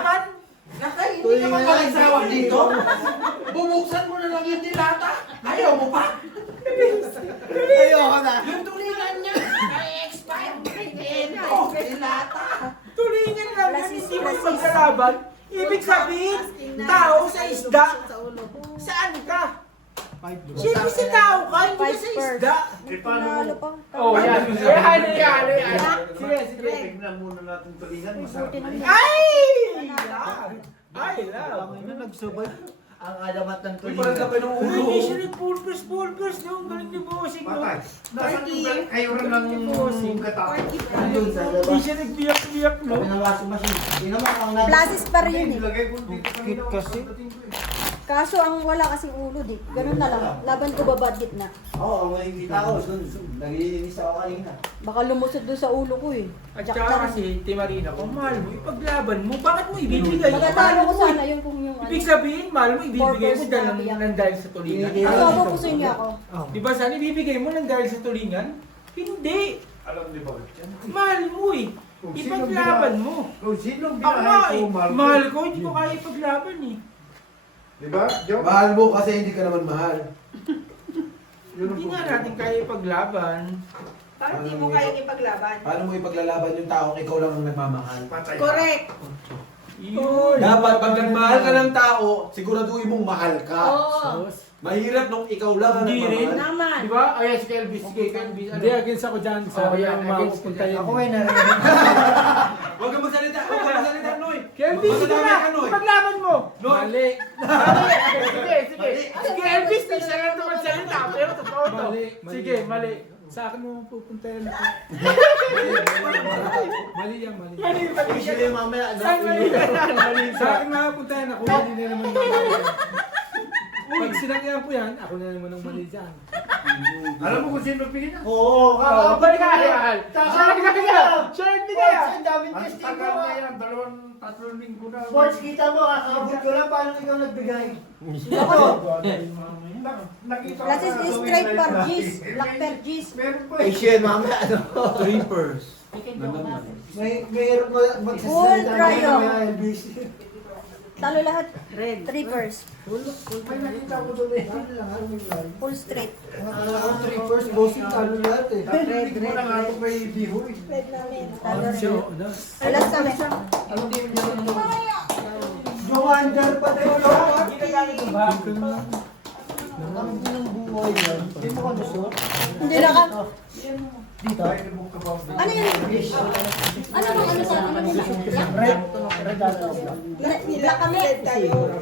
hindi ka magpalagsawa dito. Bubuksan mo na lang yung dilata. Ayaw mo pa. Ayoko na. Yung tulingan niya, na-expire. Oh, dilata. Tulingan lang yan, hindi mo magsalaban. Ibig sabihin, tao sa isda. Saan ka? Siyempre sa tao ka, hindi ka sa isda. Panalo pa. Oh, yan. Yan. Sige, sige. Tignan muna natin tulingan. Masarap na yan. Ay! Ay, love. Ang ina, nagsabay. Ang alamat ng Uy, parang kapay ng ulo. Hindi siya nag-pulpers yung galing ni Bossing. Patay. Nasaan yung kayo rin ng gata? Andun sa Hindi labas. siya nagbiyak-biyak, no? Sabi ng washing machine. Hindi naman ako na. Plasis pa rin yun eh. Nilagay ko dito Kit kasi. pagdating ko eh. Kaso ang wala kasing ulo di. Ganun na lang. Laban ko babadgit na. Oo, ang makikita ko. Naglilinis ako kanina. Baka lumusod doon sa ulo ko eh. At saka kasi, Timarina, kung mahal mo, ipaglaban mo. Bakit mo ibibigay? Magatalo ko Mahal mo sana eh. yun kung yung Ibig sabihin, mahal mo, ibibigay mo Purpose dahil sa tulingan. Asobo ko sa inyo ako. Di ba sana ibibigay mo ng dahil sa tulingan? Hindi. Alam di ba? yan? Mahal mo eh. Kung sino Ipaglaban mo. Kung sino Ako nga binahay eh. ko, Mahal ko, hindi ko kaya ipaglaban eh. Di ba? Joke? Mahal mo kasi hindi ka naman mahal. Yun ang Hindi nga problema. natin kaya ipaglaban. Bakit di mo kaya ipaglaban? Paano mo ipaglalaban yung taong ikaw lang ang nagmamahal? Patay. Correct. Yun. Dapat pag nagmahal ka ng tao, siguraduhin mong mahal ka. Oo. Mahirap nung ikaw lang ang Hindi rin. nagmamahal. Naman. Di ba? Ayan si Kelvis. Si Kelvis. Hindi, against ako dyan sa Oh, yan, mga against pupunta ka dyan. yun. Ako may narinig. Huwag kang magsalita. Huwag kang magsalita, Noy. Kelvis, sige Magsalita na. ka, Noy. Ipaglaban mo. Mali. Sige, sige. Sige, Elvis, di siya lang naman salita. Pero totoo to. Mali. Sige, mali. Sa akin mo pupunta yan ako. Mali yan, mali. Mali, mali. Usually mamaya. Saan mali ka na? Mali Sa ka. akin nga punta yan ako, mali na naman yan. Pag sinakyan ko yan, ako na naman ang mali dyan. Alam mo kung sino pilihan? Oo. Oh, balik ka. Share ka kaya. Share ka kaya. Ang daming Ang testing tagal mo. na yan, 2-3 linggo na. Sports, kita mo, kakabot ko lang paano ikaw nagbigay. Nakita ko Plasis na is sa straight website per na- G's. Black per G's. Meron pa eh. Asian, mamaya ano. Trippers. Mayroon ko Full trial. LBC. Talo lahat. Red. Trippers. May nakita ko doon eh. Full straight. Trippers, bossing, talo lahat eh. Hindi mo na nga ito kay Biho eh. Red namin. Talo So, red. ano? Alas kami. Ano din yun? Umaandar pa tayo. Ginagamit ko ba? Ang ng buhay yan. Hindi mo kanusot? Hindi na ka. Dito. Ano yun? Ano bang ano sa ano nila? Black kami. Red tayo.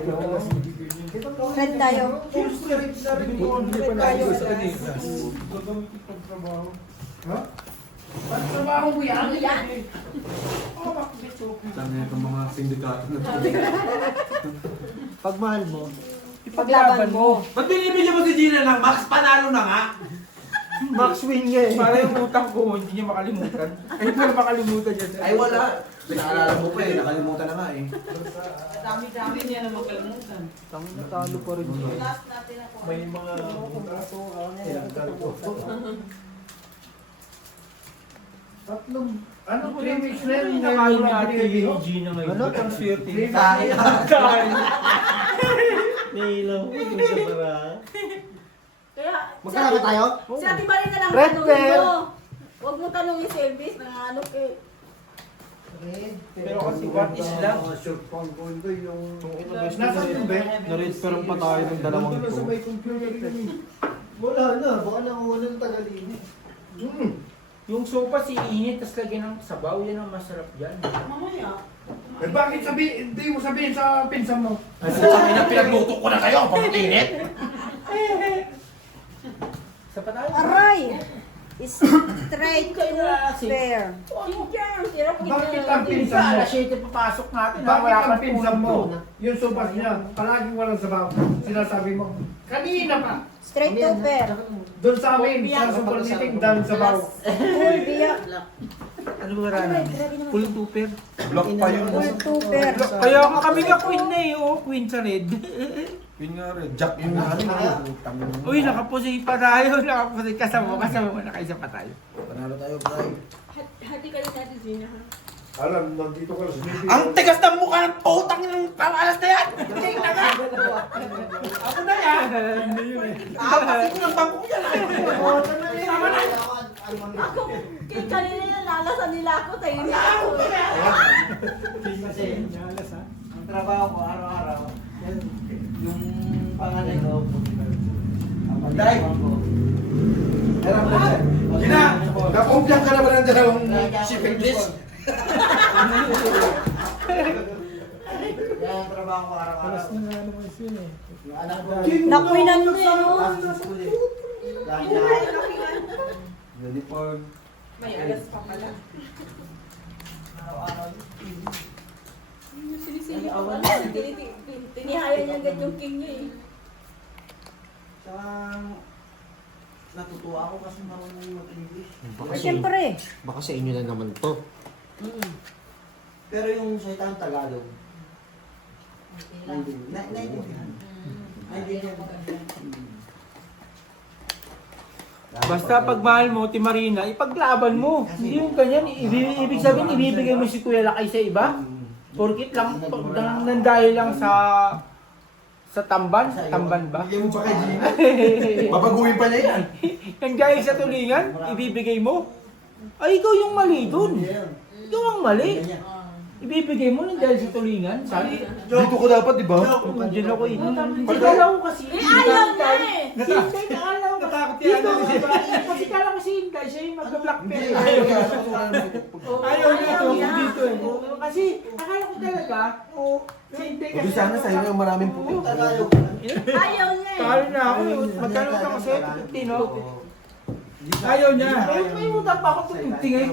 Pagtrabaho mo yan. Sana itong mga sindikato na Pagmahal mo, Paglaban mo. Ba't binibigyan mo si Gina ng Max? Panalo na nga! Max win nga eh. Para yung utang ko, hindi niya makalimutan. Ay, para makalimutan niya. Ay wala! Pinaalala mo pa eh, nakalimutan na nga eh. Dami-dami niya na magkalimutan. Natalo pa rin siya. May mga tatlong ano ko yung mix na yun? Nakain ni Ate Gina ngayon. Ano? Ang swerte. Kain. Nailaw ko dun sa para. Kaya, Magkano ba tayo? si Ate Marie na lang Red tanungin bear. mo. Huwag mo tanungin si Elvis na ano kay. Pero kasi what is love? Mga short phone ko ito yung... Nasaan yung bet? Na-referan pa tayo ng dalawang Nandun na sa ito. may computer yun eh. Wala na, baka nakuha ng tagalinis. Yung sopa si init, tapos lagyan ng sabaw, yan ang masarap dyan. Mamaya. Eh bakit hindi mo sabihin sa pinsan mo? Sabi na pinagluto ko na kayo, pag-init! Sa patay. Aray! Straight to fair. Bakit ang pinsan mo? Alas 7 papasok natin. Bakit Wala ang pang pinsan mo? tulog. Yung sopas niya, palaging walang sabaw. Sinasabi mo, kanina pa. Straight to fair. Doon sa amin, sa super meeting, dahil sabaw. Full biyak. Ano ba ranan? Full tuper. Block pa yun. Full to fair. Kaya nga kami nga queen na eh. Oh, queen sa red. Yun nga rin, Jack yung namin. Uy, nakapusi pa tayo. Nakapusi kasama mo na kayo sa patay. Panalo tayo, Bray. Hati ka rin natin, Gina. Alam, nandito ka sa meeting. Ang tigas ng mukha ng putang ng pangalas na yan! King na nga! Ako na yan! Hindi yun eh. Kasi ko ng bangko yan! Tama na! Ako, kay kanina yung lalasan nila ako, tayo niya ako. Kasi, ang trabaho ko araw-araw, yan, yung panganay ko, Day! Gina! Nakumpyan ka na ba ng dalawang shipping list? yan ang trabaho ko araw-araw. Alas na nga naman siya eh. Yung anak ko, Nakwinan mo yun. last in school eh. Lagi na, Uniform. May alas pa pala. araw-araw. Sinisili ko ano, tinihaya niya agad yung king niya eh. Saka, natutuwa ako kasi marunong mag-English. Siyempre. Baka sa inyo na naman to. Pero yung salitang Tagalog, naiintindihan. Basta pag mahal mo, Ti Marina, ipaglaban mo. Hindi yung ganyan. Ibig sabihin, ibibigay mo si Kuya Lakay sa iba. Porkit lang, nandahil lang sa tamban. Tamban ba? Bigyan mo pa kay Gina. Babaguhin pa niya yan. Nandahil sa tulingan, ibibigay mo. Ay, ikaw yung mali dun. Ikaw ang mali. Ibibigay mo nang dahil sa tulingan. Sabi, Dito ko dapat, di ba? nandiyan ako eh. Kala ko kasi. Ayaw na eh! Hintay, kala ko. Natakot Dito, yan. kasi kala ko si Hintay, siya yung mag-black pen. Ayaw niya to. Dito eh. Kasi, akala ko talaga, si Hintay Hindi sana sa'yo na yung maraming puti. Ayaw na eh! Kala na ako, magkano ka kasi? 50, no? Ayaw niya. May utang pa ako 50 ngayon.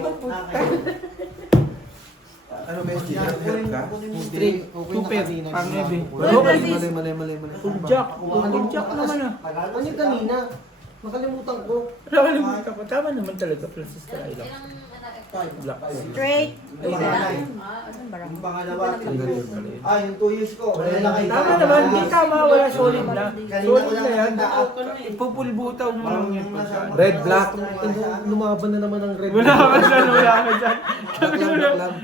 Ano ba yung Gina? Help ka? Straight, super, paano yun eh? Mali. Full jack naman ah. Ano yung kanina? Nakalimutan ko. Nakalimutan ko, tama naman talaga, Francis Taylor. Black. Straight. Yung pangalawa, yung 2 years ko. Tama naman, hindi tama, wala solid na. Solid na yan, ipupulbutaw mo lang yan. Red, black. Lumaban na naman ang red. Wala ka dyan, wala ka dyan. Black lang.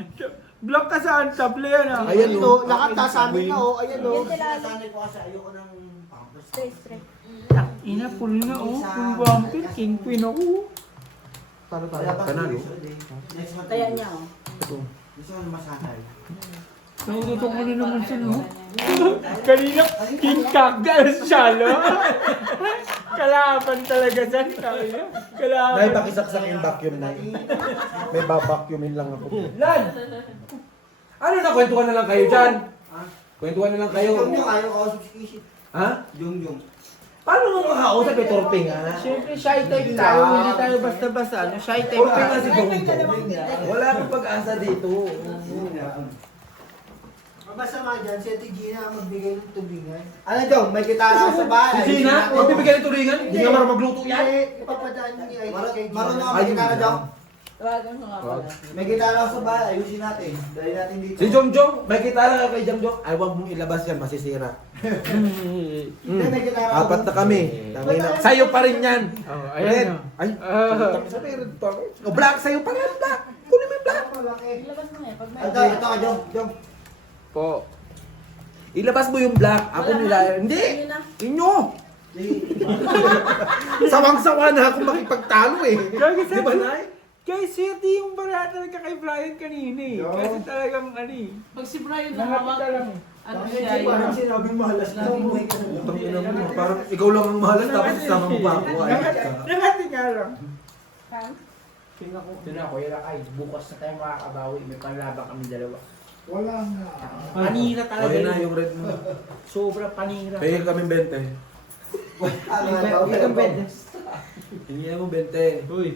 Block ka saan, table yan ah. Ayan to, nakata sa amin na oh. Ayan oh. Sinasanay ko kasi ayoko ng pampers. Straight. Ina, full na oh, full vampir, king queen ako. Panalo. Kaya niya oh. Gusto ko masakay. Nakututok mo na naman siya, no? Kanina, King Kagda siya, no? Kalaban talaga siya. Kalaban. Nay, pakisaksak yung vacuum na. May babacuumin lang ako. Lan! Ano na, kwentuhan na lang kayo dyan? Kwentuhan na lang kayo. ayaw kausap si Kishi. Ha? Yung. Paano mo makakausap eh, torping ha? Siyempre, shy type tayo. Hindi tayo basta-basta. Ano, shy type Torping tayo. nga si Dongdong. Wala akong pag-asa dito. Basta nga dyan, si Ate Gina ang magbigay ng tubingan. Ano Jong, may gitara ako sa bahay. Si Gina, huwag bibigyan ng turingan. Hindi nga marunong magluto yan. Ipapadaan niyo ni Ate kay Gina. Marunong ako may gitara Jong. May gitara ako sa bahay, ayusin natin. Dali natin dito. Si Jongjong, may kita lang ako kay Jongjong. Ay, huwag mong ilabas yan, masisira. Hindi, may gitara ako. Apat na kami. Tangina. Sa'yo pa rin yan. Oh, Red. ayan. Ay, sabi red pa. O, black, sa'yo pa rin, black. Kunin mo yung black. Ito ka Jong. Jong. Po. Ilabas mo yung black. Ako nila. Hindi. Inyo. Sawang-sawa na ako makipagtalo eh. Di ba, Nay? Guys, hindi yung bara talaga kay Brian kanina eh. Kasi talagang ano eh. Pag si Brian Nahawak nahawak, lang eh. ano siya yun? Parang sinabing mahalas na mo. Tangina mo, parang ikaw lang ang mahalan tapos isama mo pa ako. Ay, Nakati nga lang. Tingnan ko, yun ay, bukas na tayo makakabawi. May panlaban kami dalawa. Wala na. Panira O, talaga yun na yun. yung red mo. Sobra panira. Kaya kami 20. Ilang bed? Hindi mo 20. Uy.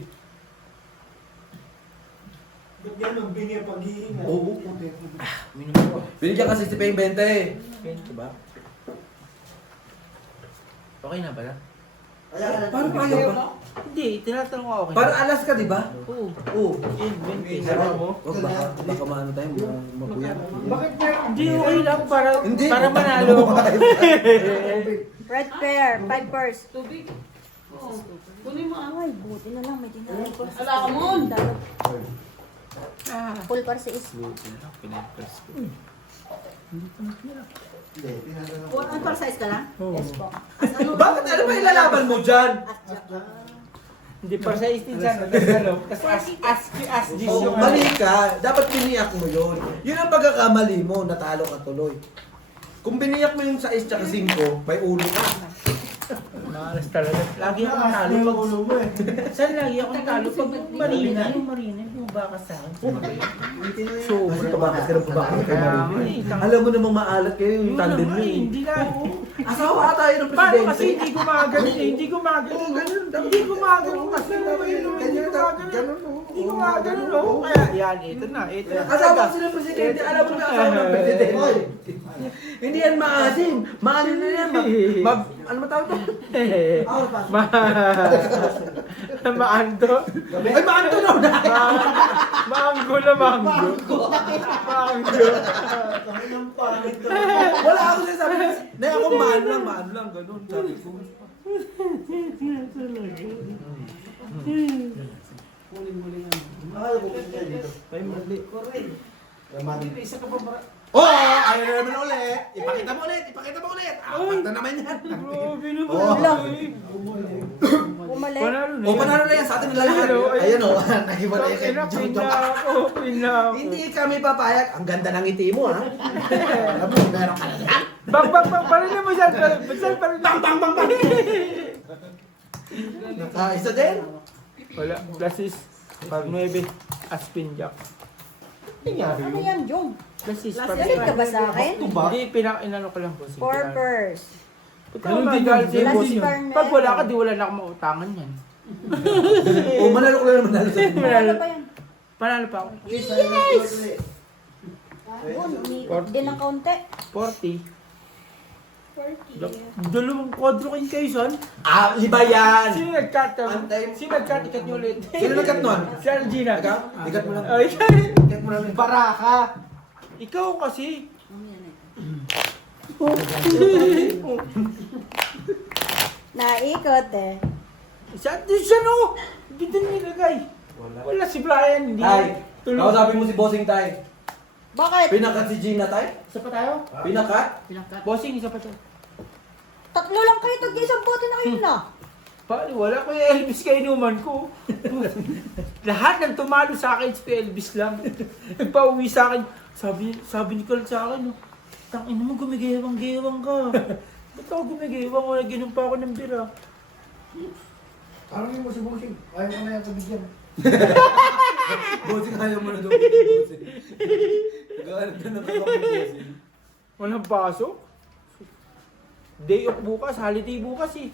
Ba't yan ang bingi pag-iingat? Oo, puti. Binigyan kasi si Pay 20. Diba? Okay na pala? Paano pa ayaw ba? Hindi, tinatanong ko okay. Parang alas ka, di ba? Oo. Oo. mo? Wag baka maano tayo, mabuyan. Bakit na? Hindi, okay lang para, Hindi. para manalo. Red pair, 5 pairs. Tubig? Oo. Kunin mo ah. Ay, buti na lang, may dinala. Ala ka mo! Full pairs is. Ano para size ka lang? Yes po. Bakit ano ba ilalaban mo dyan? Hindi pa sa istinsan. Tapos as this Oh, yung mali ka. Dapat biniyak mo yun. Yun ang pagkakamali mo, natalo ka tuloy. Kung biniyak mo yung 6 tsaka 5, may ulo ka. Malas talaga. Lagi ako nanalo pag ulo mo eh. Saan lagi ako nanalo pag marina? Yung marina, yung baka sa akin. Kasi pabakas ka ng pabakas kay Marina. Alam mo namang maalat kayo yung tandem nyo eh. Hindi na. Asawa ka tayo ng Paano presidente. kasi hindi gumagano eh? Hindi gumagano. Hindi gumagano kasi. Hindi gumagano. Hindi gumagano. No? Kaya yan, ito na. Ito na. Asawa ko sila presidente. Alam mo na asawa ng presidente. Hindi yan maasim. Maano na yan. Ano ba tawag to? Maanto. Ay, maanto na. Maanggo na maanggo. Maanggo. Wala ako sinasabi. Na ako maan lang. Ganun, sabi ko. Oh, ayaw na naman ulit. Ipakita mo ulit. Apat na naman yan. Grabe naman. Bumalik. Panalo na O, yan. panalo na yan sa atin nila lahat. Ayan o, nakibalay kay Jong Jong. Hindi kami papayag. Ang ganda ng ngiti mo, ha? Alam mo, meron ka na lahat. Bang. Parang mo siya. Bang. Nakaisa din. Wala. Blasis. Pag 9. Aspin Jack. Ano yan, Jong? Blasis. Galit ka ba sa akin? Hindi, inano ko lang po. 4 pairs. Ganun din dahil sa Last boss yun. pair na Pag wala yan. ka, di wala na akong mautangan yan. O, manalo ko lang naman sa atin. Ano pa yan? Panalo pa ako. Yun, din ng kaunti. 40. Dalawang quadro kayo son. Ah, iba yan. Sino nag-cut? Antay. Sino nag-cut? Ikat nyo ulit. Sino nag-cut nun? Si Argina. Ikaw? Ikat mo lang. Ay, Ikat mo lang. baraka. Ikaw kasi. Naikot eh. Siya no. Hindi din nilagay. Wala si Brian. Hindi. Tay, Tulog. sabi mo si Bossing Tay. Bakit? Pinakat si Gina Tay? Isa pa tayo? Pinakat? Pinangkat. Bossing, isa pa to. Tatlo lang kayo, tag isang bote na kayo na. Wala ko yung Elvis kainuman ko. Lahat ng tumalo sa akin, si Elvis lang. Nagpa-uwi sa akin. Sabi ni Carl sa akin, tangin mo, gumigewang-gewang ka. Ba't ako gumigewang? Wala, ginom pa ako ng bira. Parang yung mo si Bossing. Ayaw ko na yung kabigyan. Bossing, ayaw mo na daw. Bossing. Nag-aaral ka na ba bossing? Walang pasok. Day off bukas, holiday bukas eh.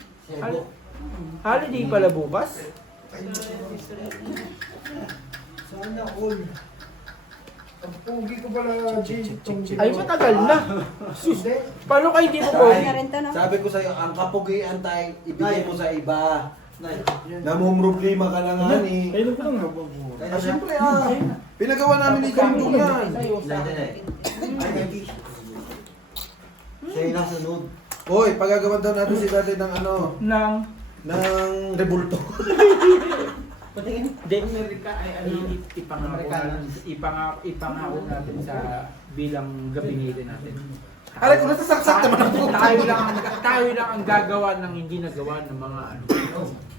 Holiday pala bukas. Sana all. Ang pogi ko pala, Jay. Ay, matagal na. Sus, paano kayo hindi mo Kaya pogi? rin to, no? Sabi ko sa'yo, ang kapugian tayo, ibigay mo sa iba. Namumroblema ka na nga ni. Kailan ko lang. Kaya siyempre pinagawa namin ni Jungkong yan. Siya yung nasunod. Hoy, pagagawan daw natin si dati ng Nang ng rebulto. Hindi, Amerika ay ipangako natin sa bilang gabinete natin. Aray, kung nasasaksak naman ako. Tayo lang ang gagawa ng hindi nagawa ng mga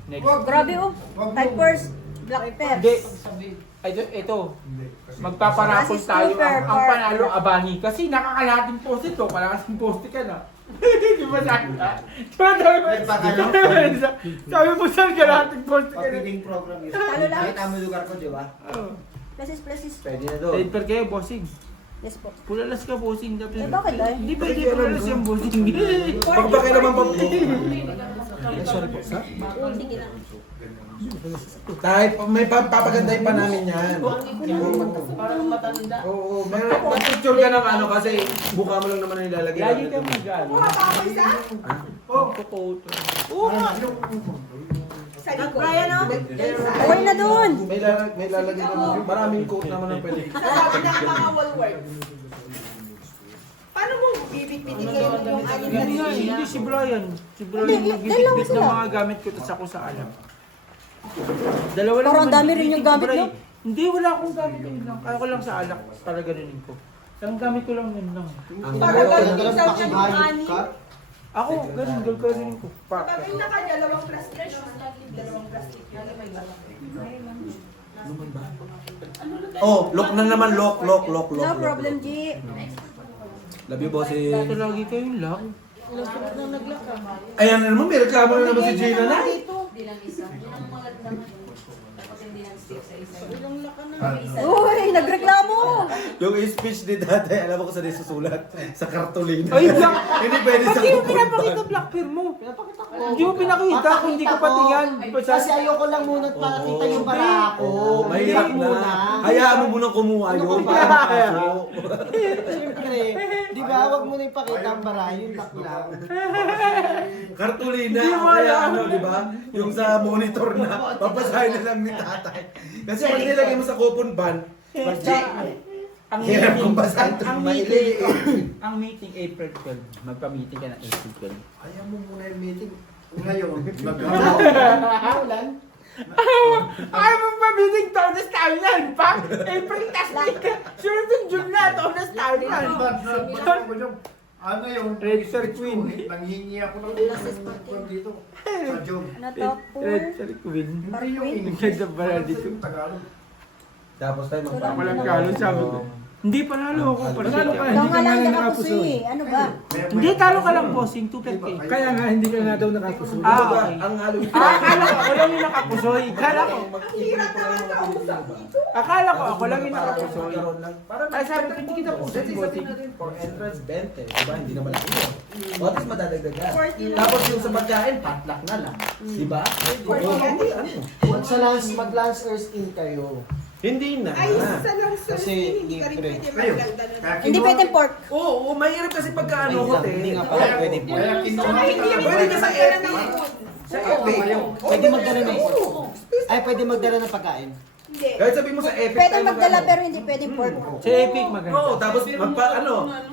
next. Grabe oh. Type first, black Hindi. pepper. Ito. Magpaparapol tayo. Ang panalo, abani. Kasi nakakalating poste to. Kalating poste ka na. Di ba sabi ka? Sabi mo saan kalating poste ka na. Papiling program yun. Talo lang. Nakita mo yung lugar ko, di ba? Places. Pwede na doon. Paper kayo, bossing. Yes po. Pulalas ka, bossing. Eh, bakit ay? Hindi pwede pulalas yung bossing. Pagbakay naman pa. Kahit may papagandahin pa namin yan. Parang matanda. Oo, may picture ka ng kasi mukha mo lang naman ang ilalagay. Lagi ka mag-ano. Brian oh. Uwi na dun. May lalagay naman. Maraming quote naman ang pwede. Paano mo bibit-bitin kayo yung anim na Hindi si Brian. Si Brian Hindi, nagbibit dalawa ng sila. mga gamit ko tapos ako sa alam. Dalawa lang. Parang naman dami rin yung gamit, Brian. no? Hindi, wala akong gamit yun lang. Kaya ko lang sa alak para ganunin ko. Ang gamit ko lang yun lang. Para isa siya yung anim. Ako, ganun, ganunin ko. Pag yung naka-dalawang plastic, dalawang plastic. Oh, lock na naman. Lock. No problem, G. Love you, bossy. Ito lagi kayong lock. Ayan na naman, may reklamo na naman si Gina na. Uy, nagreklamo. Yung speech ni tatay, alam mo kung saan susulat? Sa kartolina. Ay, black. Hindi pwede sa Bakit yung kupon. pinapakita black bear mo? Hindi mo pinakita kung hindi ko patingan. Kasi ayoko lang muna pakita yung bara ako. Oo, mahirap na. Hayaan mo munang kumuha yun. Siyempre, di ba, wag mo na ipakita ang bara, yung lock lang. Kartolina, kaya di ba? Yung sa monitor na, papasahin na lang ni tatay. Kasi pag nilagay mo sa coupon ban, Ang hirap kong basahin ito. ang meeting April 12. Magpa-meeting ka ng April 12. Ayaw mo muna yung meeting. Ngayon, Ay, magpa-meeting Tonas tayo yan, pa? April tas sunod yung June na, Tonas tayo yan. ano yung Red Sir Queen. Nanghingi ako ng dito. Sa job. Ano to? Red Sir Queen. Ang ganda pala dito. Tagalog. Tapos tayo Ako lang galo, sabi ko. Hindi, panalo ako. Panalo ka. Ikaw nga lang hindi nakapusoy. Ano ba? Hindi, talo ka lang, bossing. 2 k. Kaya nga, hindi ka nga daw nakapuso. Okay. Ang Halloween. Akala ko ako lang yung nakapusoy. Akala ko ako lang yung nakapusoy. Ay, sabi ko, hindi kita pusoy, bossing. For entrance, 20. Diba? Hindi naman ako yun. O, tapos madadagdagan. Tapos yung sa pagkain, patlak na lang. Diba? Mag-lance earth in kayo. Hindi na. Ay, sa lang sir, Kasi hindi ka rin libre. pwede magdagda na. Hindi pwedeng pork. Oo, mahirap kasi pagka hotel. Hindi nga pala pwede po. Kaya kinuha Hindi rin Pwede ka sa magdala Epic. ng Sa Epic. Pwede magdala ng ay pwede magdala ng pagkain. Hindi. Kahit sabihin mo sa Epic Pwede tayo magdala mag-ano. pero hindi pwedeng pork. Sa Epic, maganda. Oo, tapos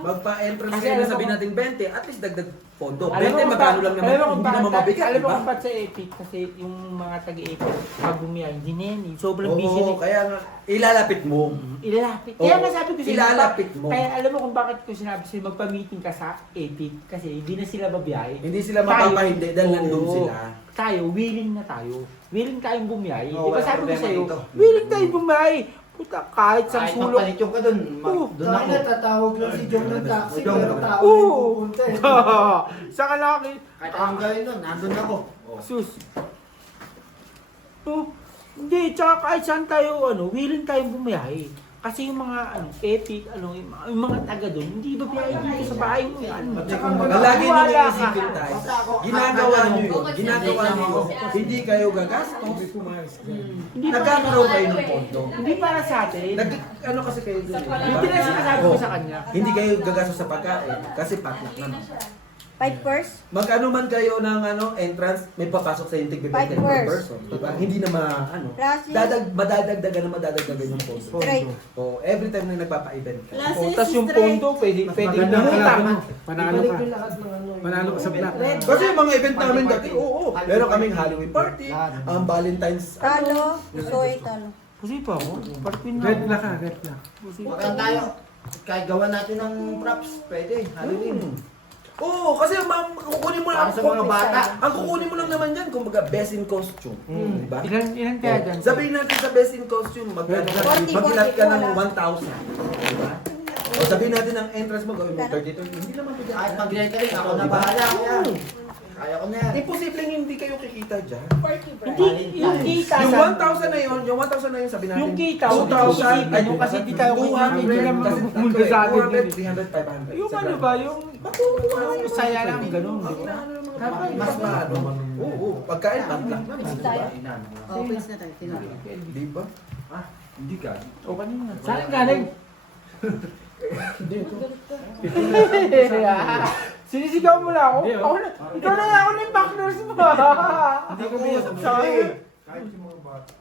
magpa-entrance Kasi kayo alam na mo sabihin kung- natin 20, at least dagdag pondo. Alam mo 20, kung magkano lang naman, alam mo kung hindi bakit- naman mabigat, Alam mo diba? kung ba't sa Epic? Kasi yung mga taga-Epic, pag bumiyahe, hindi na yan. Sobrang busy Oo, na. kaya nga, ilalapit mo. Ilalapit. Oo. Kaya nga sabi ko sa'yo, Ilalapit mo. Kaya alam mo kung bakit ko sinabi sa'yo, magpa-meeting ka sa Epic. Kasi hindi na sila babiyahe. Hindi sila Tayo. mapapahindi dahil Oo. nandun sila. tayo, willing na tayo. Willing tayong bumiyahe. Oo, Di ba wala sabi ko problema sa'yo, dito. willing tayong bumiyahe. Puta, kahit sa Kahit sulok. magpalityo ka dun, Oo. dun ako. tatawag lang si John ng taxi. John, Pero tao Oo. yung pupunta eh. Sa kalaki. Kahit anong gawin nun, nandun ako. Sus. Oh, hindi, tsaka kahit saan tayo, willing tayong bumiyahe. Kasi yung mga, epic, yung mga taga doon, hindi ba biyahe dito sa bahay mo, Lagi Wala ninyo ka. isipin tayo. Ginagawa nyo yun. Ginagawa nyo yun. Hindi kayo gagastos. Hindi para, Nagkakaroon kayo ng pondo. hindi para sa atin. Ano kasi kayo dun? Yung pinasinasabi ko sa kanya. Hindi kayo gagastos sa pagkain kasi potluck naman. 5 first? Mag-ano man kayo ng entrance, may papasok sa yung tig Five per first. person. Diba? Hindi na Rasis. madadagdagan ng pondo. Straight. O every time na nagpapa-event ka. O, tas yung pondo, pwede Maganda ang kalaban mo. umutang. Panalo ka. Panalo ka sa black. Kasi yung mga event namin dati, oo. Meron kaming Halloween party, Valentine's, Talo. Soy, talo. Kasi pa ako, parpin na Red ako. black ka, red black. Maganda tayo. Kahit gawa natin ng props, pwede. Halloween. Oo, kasi ang kukunin mo lang Para sa mga bata. Ang kukunin mo lang naman yan, kumbaga best in costume. Di ba? Ilan kaya dyan? Sabihin natin sa best in costume, mag-ilat ka ng 1,000. Di ba? O sabihin natin ang entrance mo, gawin mo 30. Hindi naman pwede. Kahit mag-rent ka rin, ako na bahala. Kaya ko na yan. Imposibleng hindi kayo kikita dyan. Hindi, yung kita Yung sa... 1,000 na yun, sabihin natin. Yung kita, 2,000, ano kasi di tayo kumamit, hindi naman magpupunta sa atin. 200, 300, 500. Yung ano ba, yung saya lang, ganun, di ba? Mas maano. Oo, pagkain, patla. Tayo. Di ba? Hindi ka. O kanina. Saan galing? Sinisigaw mo na ako? Ako na, ikaw na nga ako ng backdoors mo. Hindi ko biyasap sa akin. Kahit yung mga bata.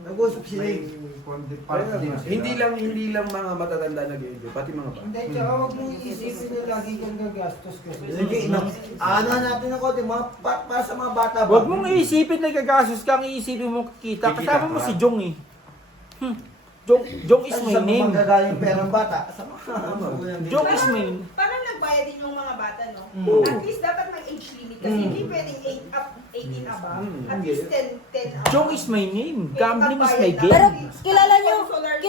Nag-usap sila May eh. party din sila. Hindi lang mga matatanda nag-enjoy, pati mga bata. Hindi, tsaka huwag mong iisipin na lagi kang gagastos kasi. Sige, ano natin ako, para sa mga bata ba? Huwag mong iisipin na gagasos kang iisipin mo kita. Kasama mo si Jong eh. Jong is my name. Magagaling perang bata. Sa mga Jong is my name. Parang nagbayad din yung mga bata, no? Oo. At least dapat may age limit kasi hindi pwedeng 18 above. At least 10 above. Jong is my name. Gambling is my Pero game. kilala nyo yung hindi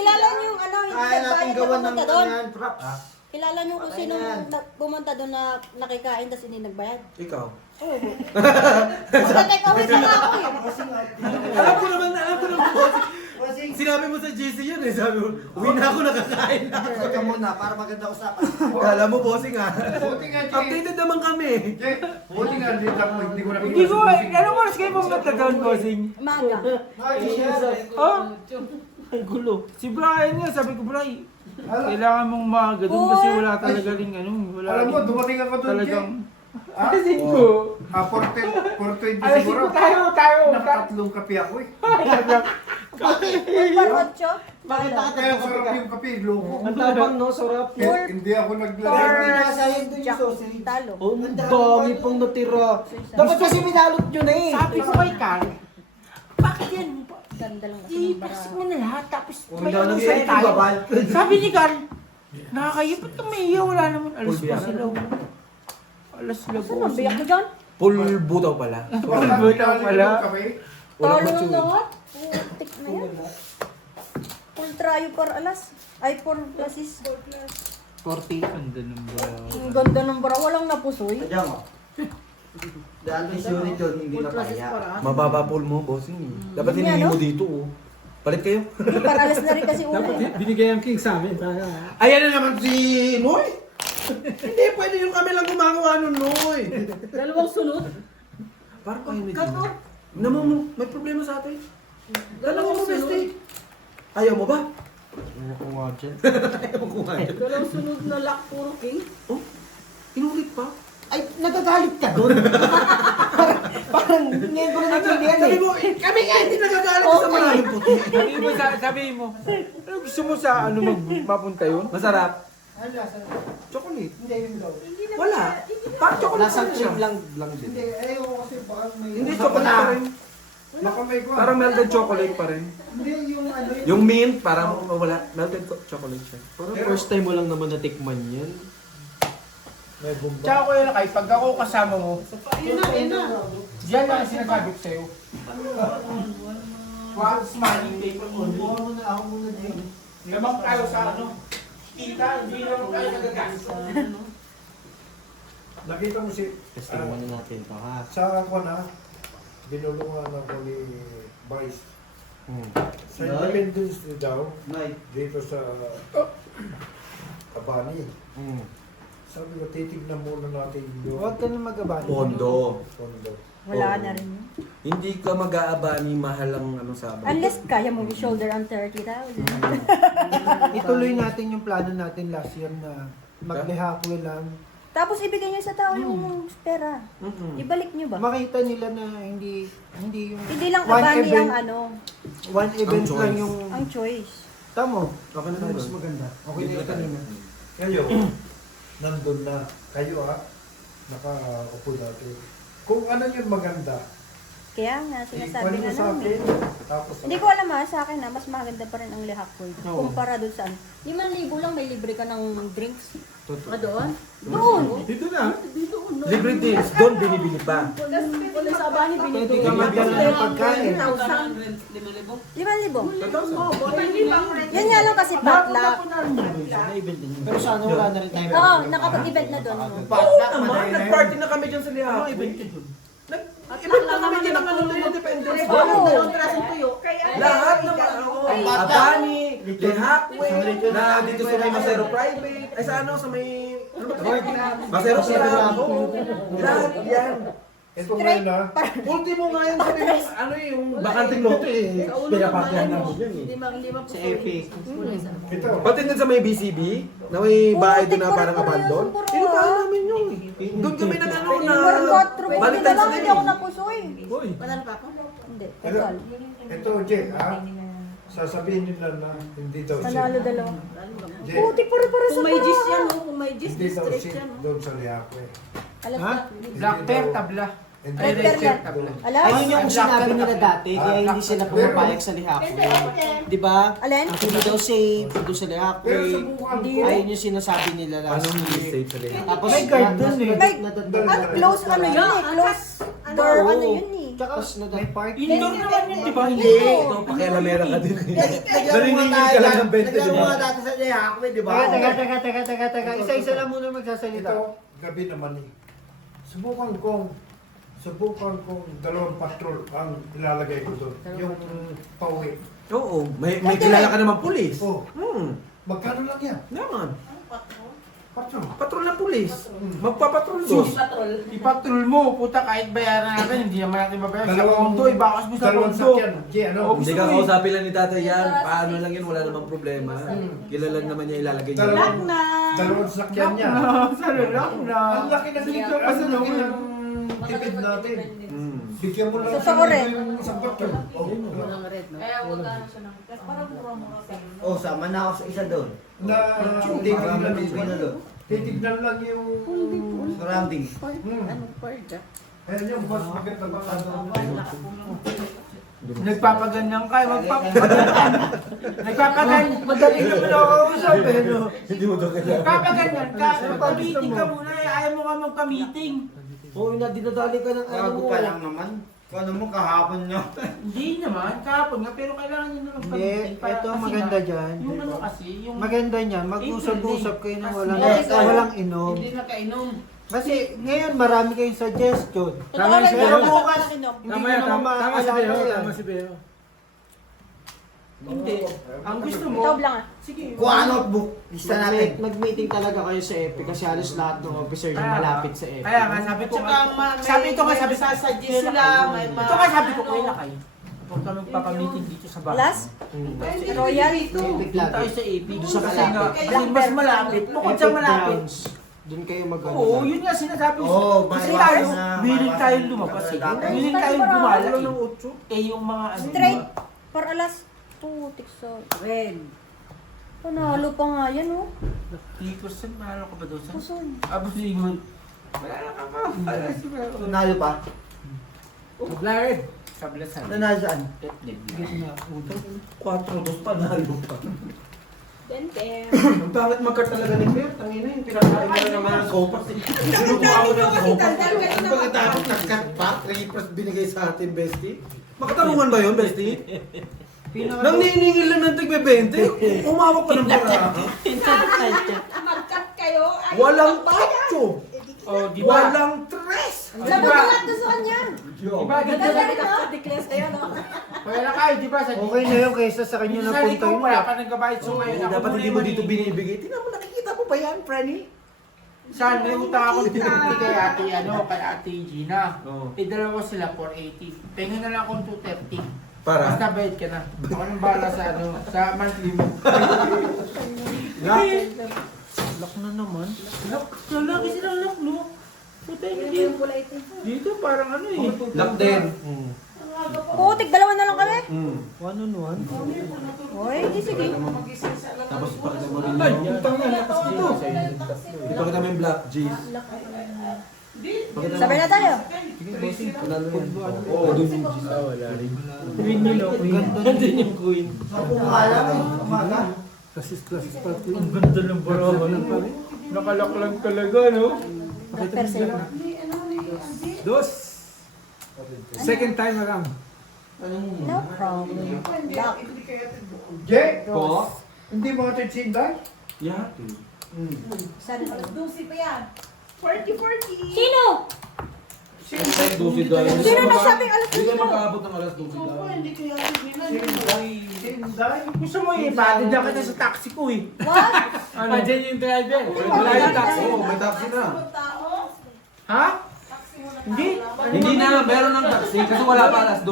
Kaya natin nagbayad na gawan ng pumunta doon. ganyan, props. Kilala nyo kung sino pumunta doon na nakikain tapos hindi nagbayad. Ikaw. Mag-take away na nga ako eh. Alam ko naman, boss. Sinabi mo sa GC yun eh. Sabi mo, uwi na ako, nakakain na. Teka muna, para maganda usapan. Kala mo, bossing ha. Buti nga, Jay. Updated naman kami. Jay, buti nga, hindi ko na Hindi ko, anong oras kayo pumunta doon, bossing? Maga. Oh, ay gulo. Si Brian nga, sabi ko, Brian, kailangan mong maaga doon kasi wala talaga ring wala Alam mo, ring dumating ako doon, Jay. talagang... Ah? Asin ko. 420 Asin siguro. ko tayo. Nakatatlong kape ako eh. Par 8. Bakit Kaya sarap yung kape, loko. Ang tapang no, sarap. Eh, hindi ako Par naglalagay. Pinasayang doon yung sausage. talo. Oh, ang dami pong natira. Dapat kasi minalot nyo na eh. Sabi ko kay Carl, bakit yan? Ganda lang kasi ng I-fix bara. mo na lahat, tapos Kung may daw ano nag-edit, sa'yo tayo. babal. Sabi ni Carl, nakakayipot ka may iya, wala naman. Alas Full pa biyak. sila. Alas sila Saan ang biyak mo dyan? Pulbo daw pala. Butaw pala. Wala Talo ko ng lahat. Putik na yan. Full tryo par alas. Ay, 4 plasis. 40. Ang ganun ba? Ang ganda ng bara. Walang napusoy. Diyan mo. Dahil may unit yun, hindi na kaya. Mababa pulmo, bossing. Dapat Hindi, hiningi ano? mo dito oh. Palit kayo. Par alas na rin kasi una Dapat eh. binigay ang king sa amin. Para Ayan na naman si Noy. Hindi, pwede yung kami lang gumagawa nun, Noy. Dalawang sunod. Parang kayo ni Dino. Naman, may problema sa atin. Dalawang mo, bestie. Ayaw mo ba? Ayaw ko nga dyan. Ayaw mo kumain. Dalawang sunod na lock, puro king. Oh, inulit pa? Ay, nagagalit ka doon. parang ngayon ko na naintindihan Sabi eh. mo, kami nga hindi nagagalit sa maraming puti. Sabi mo, ano gusto mo sa mapunta yun? Masarap. Chocolate. Hindi, yun daw. Wala. Parang chocolate Lasang pa rin siya. chip lang din. Hindi, ayaw ko kasi baka may... Hindi, chocolate pa rin. Makamay ko. Parang melted chocolate pa rin. Hindi, yung ano yun. Yung mint, parang wala. Melted chocolate siya. Parang first time mo lang naman natikman yan. May bomba. Tsaka Kuya Lakay, pag ako kasama mo, diyan lang ang sinasabi ko sa'yo. One smiling paper only. Naman tayo sa ano, kita, hindi naman tayo nagagastos. Nakita mo si... Testing muna natin to ha. Sa ako na, binulungan ako ni Vice. Sa Independence Day daw, dito sa Abani. Sabi ko, titignan muna natin yung Huwag ka na mag-abali. Pondo. pondo. Wala na rin yun. Hindi ka mag-aabani, mahal ang ano sa abani. Unless kaya mo shoulder ang 30,000. Ituloy natin yung plano natin last year na maglihakwe lang. Tapos ibigay niyo sa tao yung pera. Ibalik niyo ba? Makita nila na hindi yung Hindi lang one abani event. ang ano, one event choice. lang yung ang choice. tamo. Okay na tayo. Mas maganda. Okay na yung kanina. Kayo, nandun na. Kayo nakaupo natin. Kung ano yung maganda, Kaya nga, sinasabi ikuha na mo sa namin. akin. Tapos Hindi ko alam sa akin mas maganda pa rin ang lihakpoy. Oo. Kumpara doon saan. 5,000 lang may libre ka ng drinks. Totoo. Doon? Doon! Dito na. Libre deals, doon binibili pa. Wala sa abani, Pwede ka magdala ng pagkain. 5,000. Yan nga lang kasi potluck. Pero sana wala na rin tayo. Oo, nakapag-event na doon. Oo naman, nag-party na kami dyan sa Lihapo. Event na kami dyan ng ano na Independence Day. Lahat ng Abani, Lihakwe, na dito sa may Masero Private, ay sa ano, sa may... Masero Private. Lahat yan. ito ngayon na, Ultimo nga yun sabi mo, ano yung bakanting loto eh. Pinapatihan namin yan eh. Sa Epic. ito, Pati din sa may BCB, na may bahay doon na parang abandon. Inupahan namin yun. Doon kami nag ano na Balik baliktad sa hindi ako din. napusoy. Uy. Hindi. ito, ito, Jay, sasabihin nila na hindi daw Panalo siya. dalawa. Jay, Puti para sa Kung may gis yan, no? Kung may gis, hindi daw district siya yan. no? doon sa Liapo eh. Alam Ha? na. Black Bear, tabla. Hindi Red daw Bear siya yan. doon. Alam? Ayun yung sinabi nila dati, kaya hindi sila pumapayag sa lihakwe. Di ba? Alin? Ang hindi daw safe, doon sa lihakwe. Pero subukan ko, Ayun yung sinasabi nila last Anong year. safe sa Lihapo? Tapos May guard dun eh. May, nadagdag ang close ano yun eh. Close door Oo. ano yun eh. Tapos May party. Indoor naman yun, di ba? Hindi. Ito, pakialamera ka din. Naniningil ka lang ng 20, di ba? dati sa Lihaque, di Teka. Isa-isa lang muna magsasalita. ito, gabi naman eh. Subukan kong dalawang patrol ang ilalagay ko doon. Yung pauwi. Oo, may kilala ka naman pulis. Oh, magkano lang yan? Naman. Patrol. Patrol ng pulis. Magpapatrol doon. Ipatrol mo, puta kahit bayaran natin, hindi naman natin mabayaran. Sa pondo, ibakas mo sa dalawang pondo. sakyan. Jay, ano? Hindi ka kausapin lang ni tatay yan. Paano lang yan, wala namang problema. Kilala naman niya ilalagay niya. Dalawang sakyan niya. Sa lalak na. Ang laki ng dito. Ang laki ng tipid natin. Bigyan mo lang Totoo rin. yung isang patrol. Oh, sama na ako sa isa doon. Na titignan lang yung Surrounding. Ayan yung boss maganda ba Nagpapaganyan ka, nagpapaganyan. Madaling naman ako kausap eh, no? Hindi mo daw kailangan. Nagpapaganyan ka, magpa-meeting ka muna, ayaw mo ka magpa-meeting. Oo, dinadali ka ng ano Bago mo. pa lang naman. Kung ano mo kahapon nyo. Hindi naman, kahapon nga, pero kailangan nyo na Hindi, magpa-meeting. para- ito kasi maganda nga, dyan. Yung ano kasi, yung... Maganda niyan, mag-usap-usap kayo na walang inom. Hindi na kainom. Kasi ngayon marami kayong suggestion. Totoo rin Pero yun. bukas, Nakinom. hindi ko naman maalala yan. Tama si Beo. Hindi. Ang gusto mo, Ito lang ah. sige. Kuha notebook. Lista natin. Mag-meeting talaga kayo sa Epic kasi halos lahat ng officer yung malapit sa Epic. Kaya nga, sabi ko Tsaka sabi ito nga, sabi sa suggest sila, may Ito nga sabi ko, kuya Lakay. Huwag kami magpapamiting dito sa bahay. Last? Royal? Epic Doon tayo lagi. sa AP. Doon sa Kasi nga, malapit. kasi mas malapit. Bukod sa Epic malapit. grounds. Doon kayo mag-ano. Oo, yun nga sinasabi ko. Oo, Kasi may tayo, iwasan na- willing may tayo iwasan lumabas eh. dati. Willing tayo gumala eh. Eh yung mga ano. Straight. For alas 2, tikso. Red. Panalo pa nga yan oh. 3% mahalo ka ba doon sa? Puson. Abusingon. Wala na ka pa. Nanalo pa? Blared. Sablasan. Nanalo saan? Etneg. 4-2 panalo pa. Ang pangit mag-cut talaga ni Claire. Tangina yung pinakain mo na naman ng sopas. Sinukuha mo na ng sopas. Ang pagkatapos nag-cut pa, 3 binigay sa atin, Bestie. Makatarungan ba yun, Bestie? Nang niningil lang ng tig-20, umawak pa ng para. Mag-cut kayo. Ay, Walang tacho. Oh, di ba? Walang tres. Sabi ko lang gusto kanya. Di ba, ganda Ganda na rin no? Declares kayo no? Kaya na kayo, di ba? Sa Okay na yun kaysa sa kanya na Sa punta ikaw yun. wala ka nagkabayad so ngayon. Ako Dapat muna hindi yung mo dito mangingi. binibigay. Tingnan mo, nakikita mo ba yan, Frenny? Saan may utang ako 250 kay ate, kay ate Gina. Oo. Eh, dalawa sila 480. Pengen na lang akong 230. Para? Basta bayad ka na. Ako nang bahala sa sa monthly mo. Lock na naman. Lalaki silang lock, no? Puta, hindi. Dito parang ano eh. Lock din. Putik, dalawa na lang kami. 1-on-1. Oy, di sige. Tapos pakita mo rin Ay, yung... utang na lakas dito. Ipakita mo yung black G's. Sabay na tayo. Oo. Queen nyo, no? Queen. Nandun yung queen. Klasis pa. Ang ganda ng baraha. Nakalock lang talaga, no? Persero. Dos. Second time na lang. No problem. Lock. Jay, Po? hindi mo natin sinday? Yeah. Saan? Alas 12 pa yan. 40-40. Sino? Alas 12 daw. Sino nagsabing alas Hindi kayo 12? mag-aabot ng alas 12 daw. Sinday? Gusto mo eh, batid lang kita sa taxi ko eh. What? Ano? Diyan yung driver. Wala yung taxi. Oo, may taxi na. Ha? Hindi. Hindi na, meron ng taxi kasi wala pa alas 12.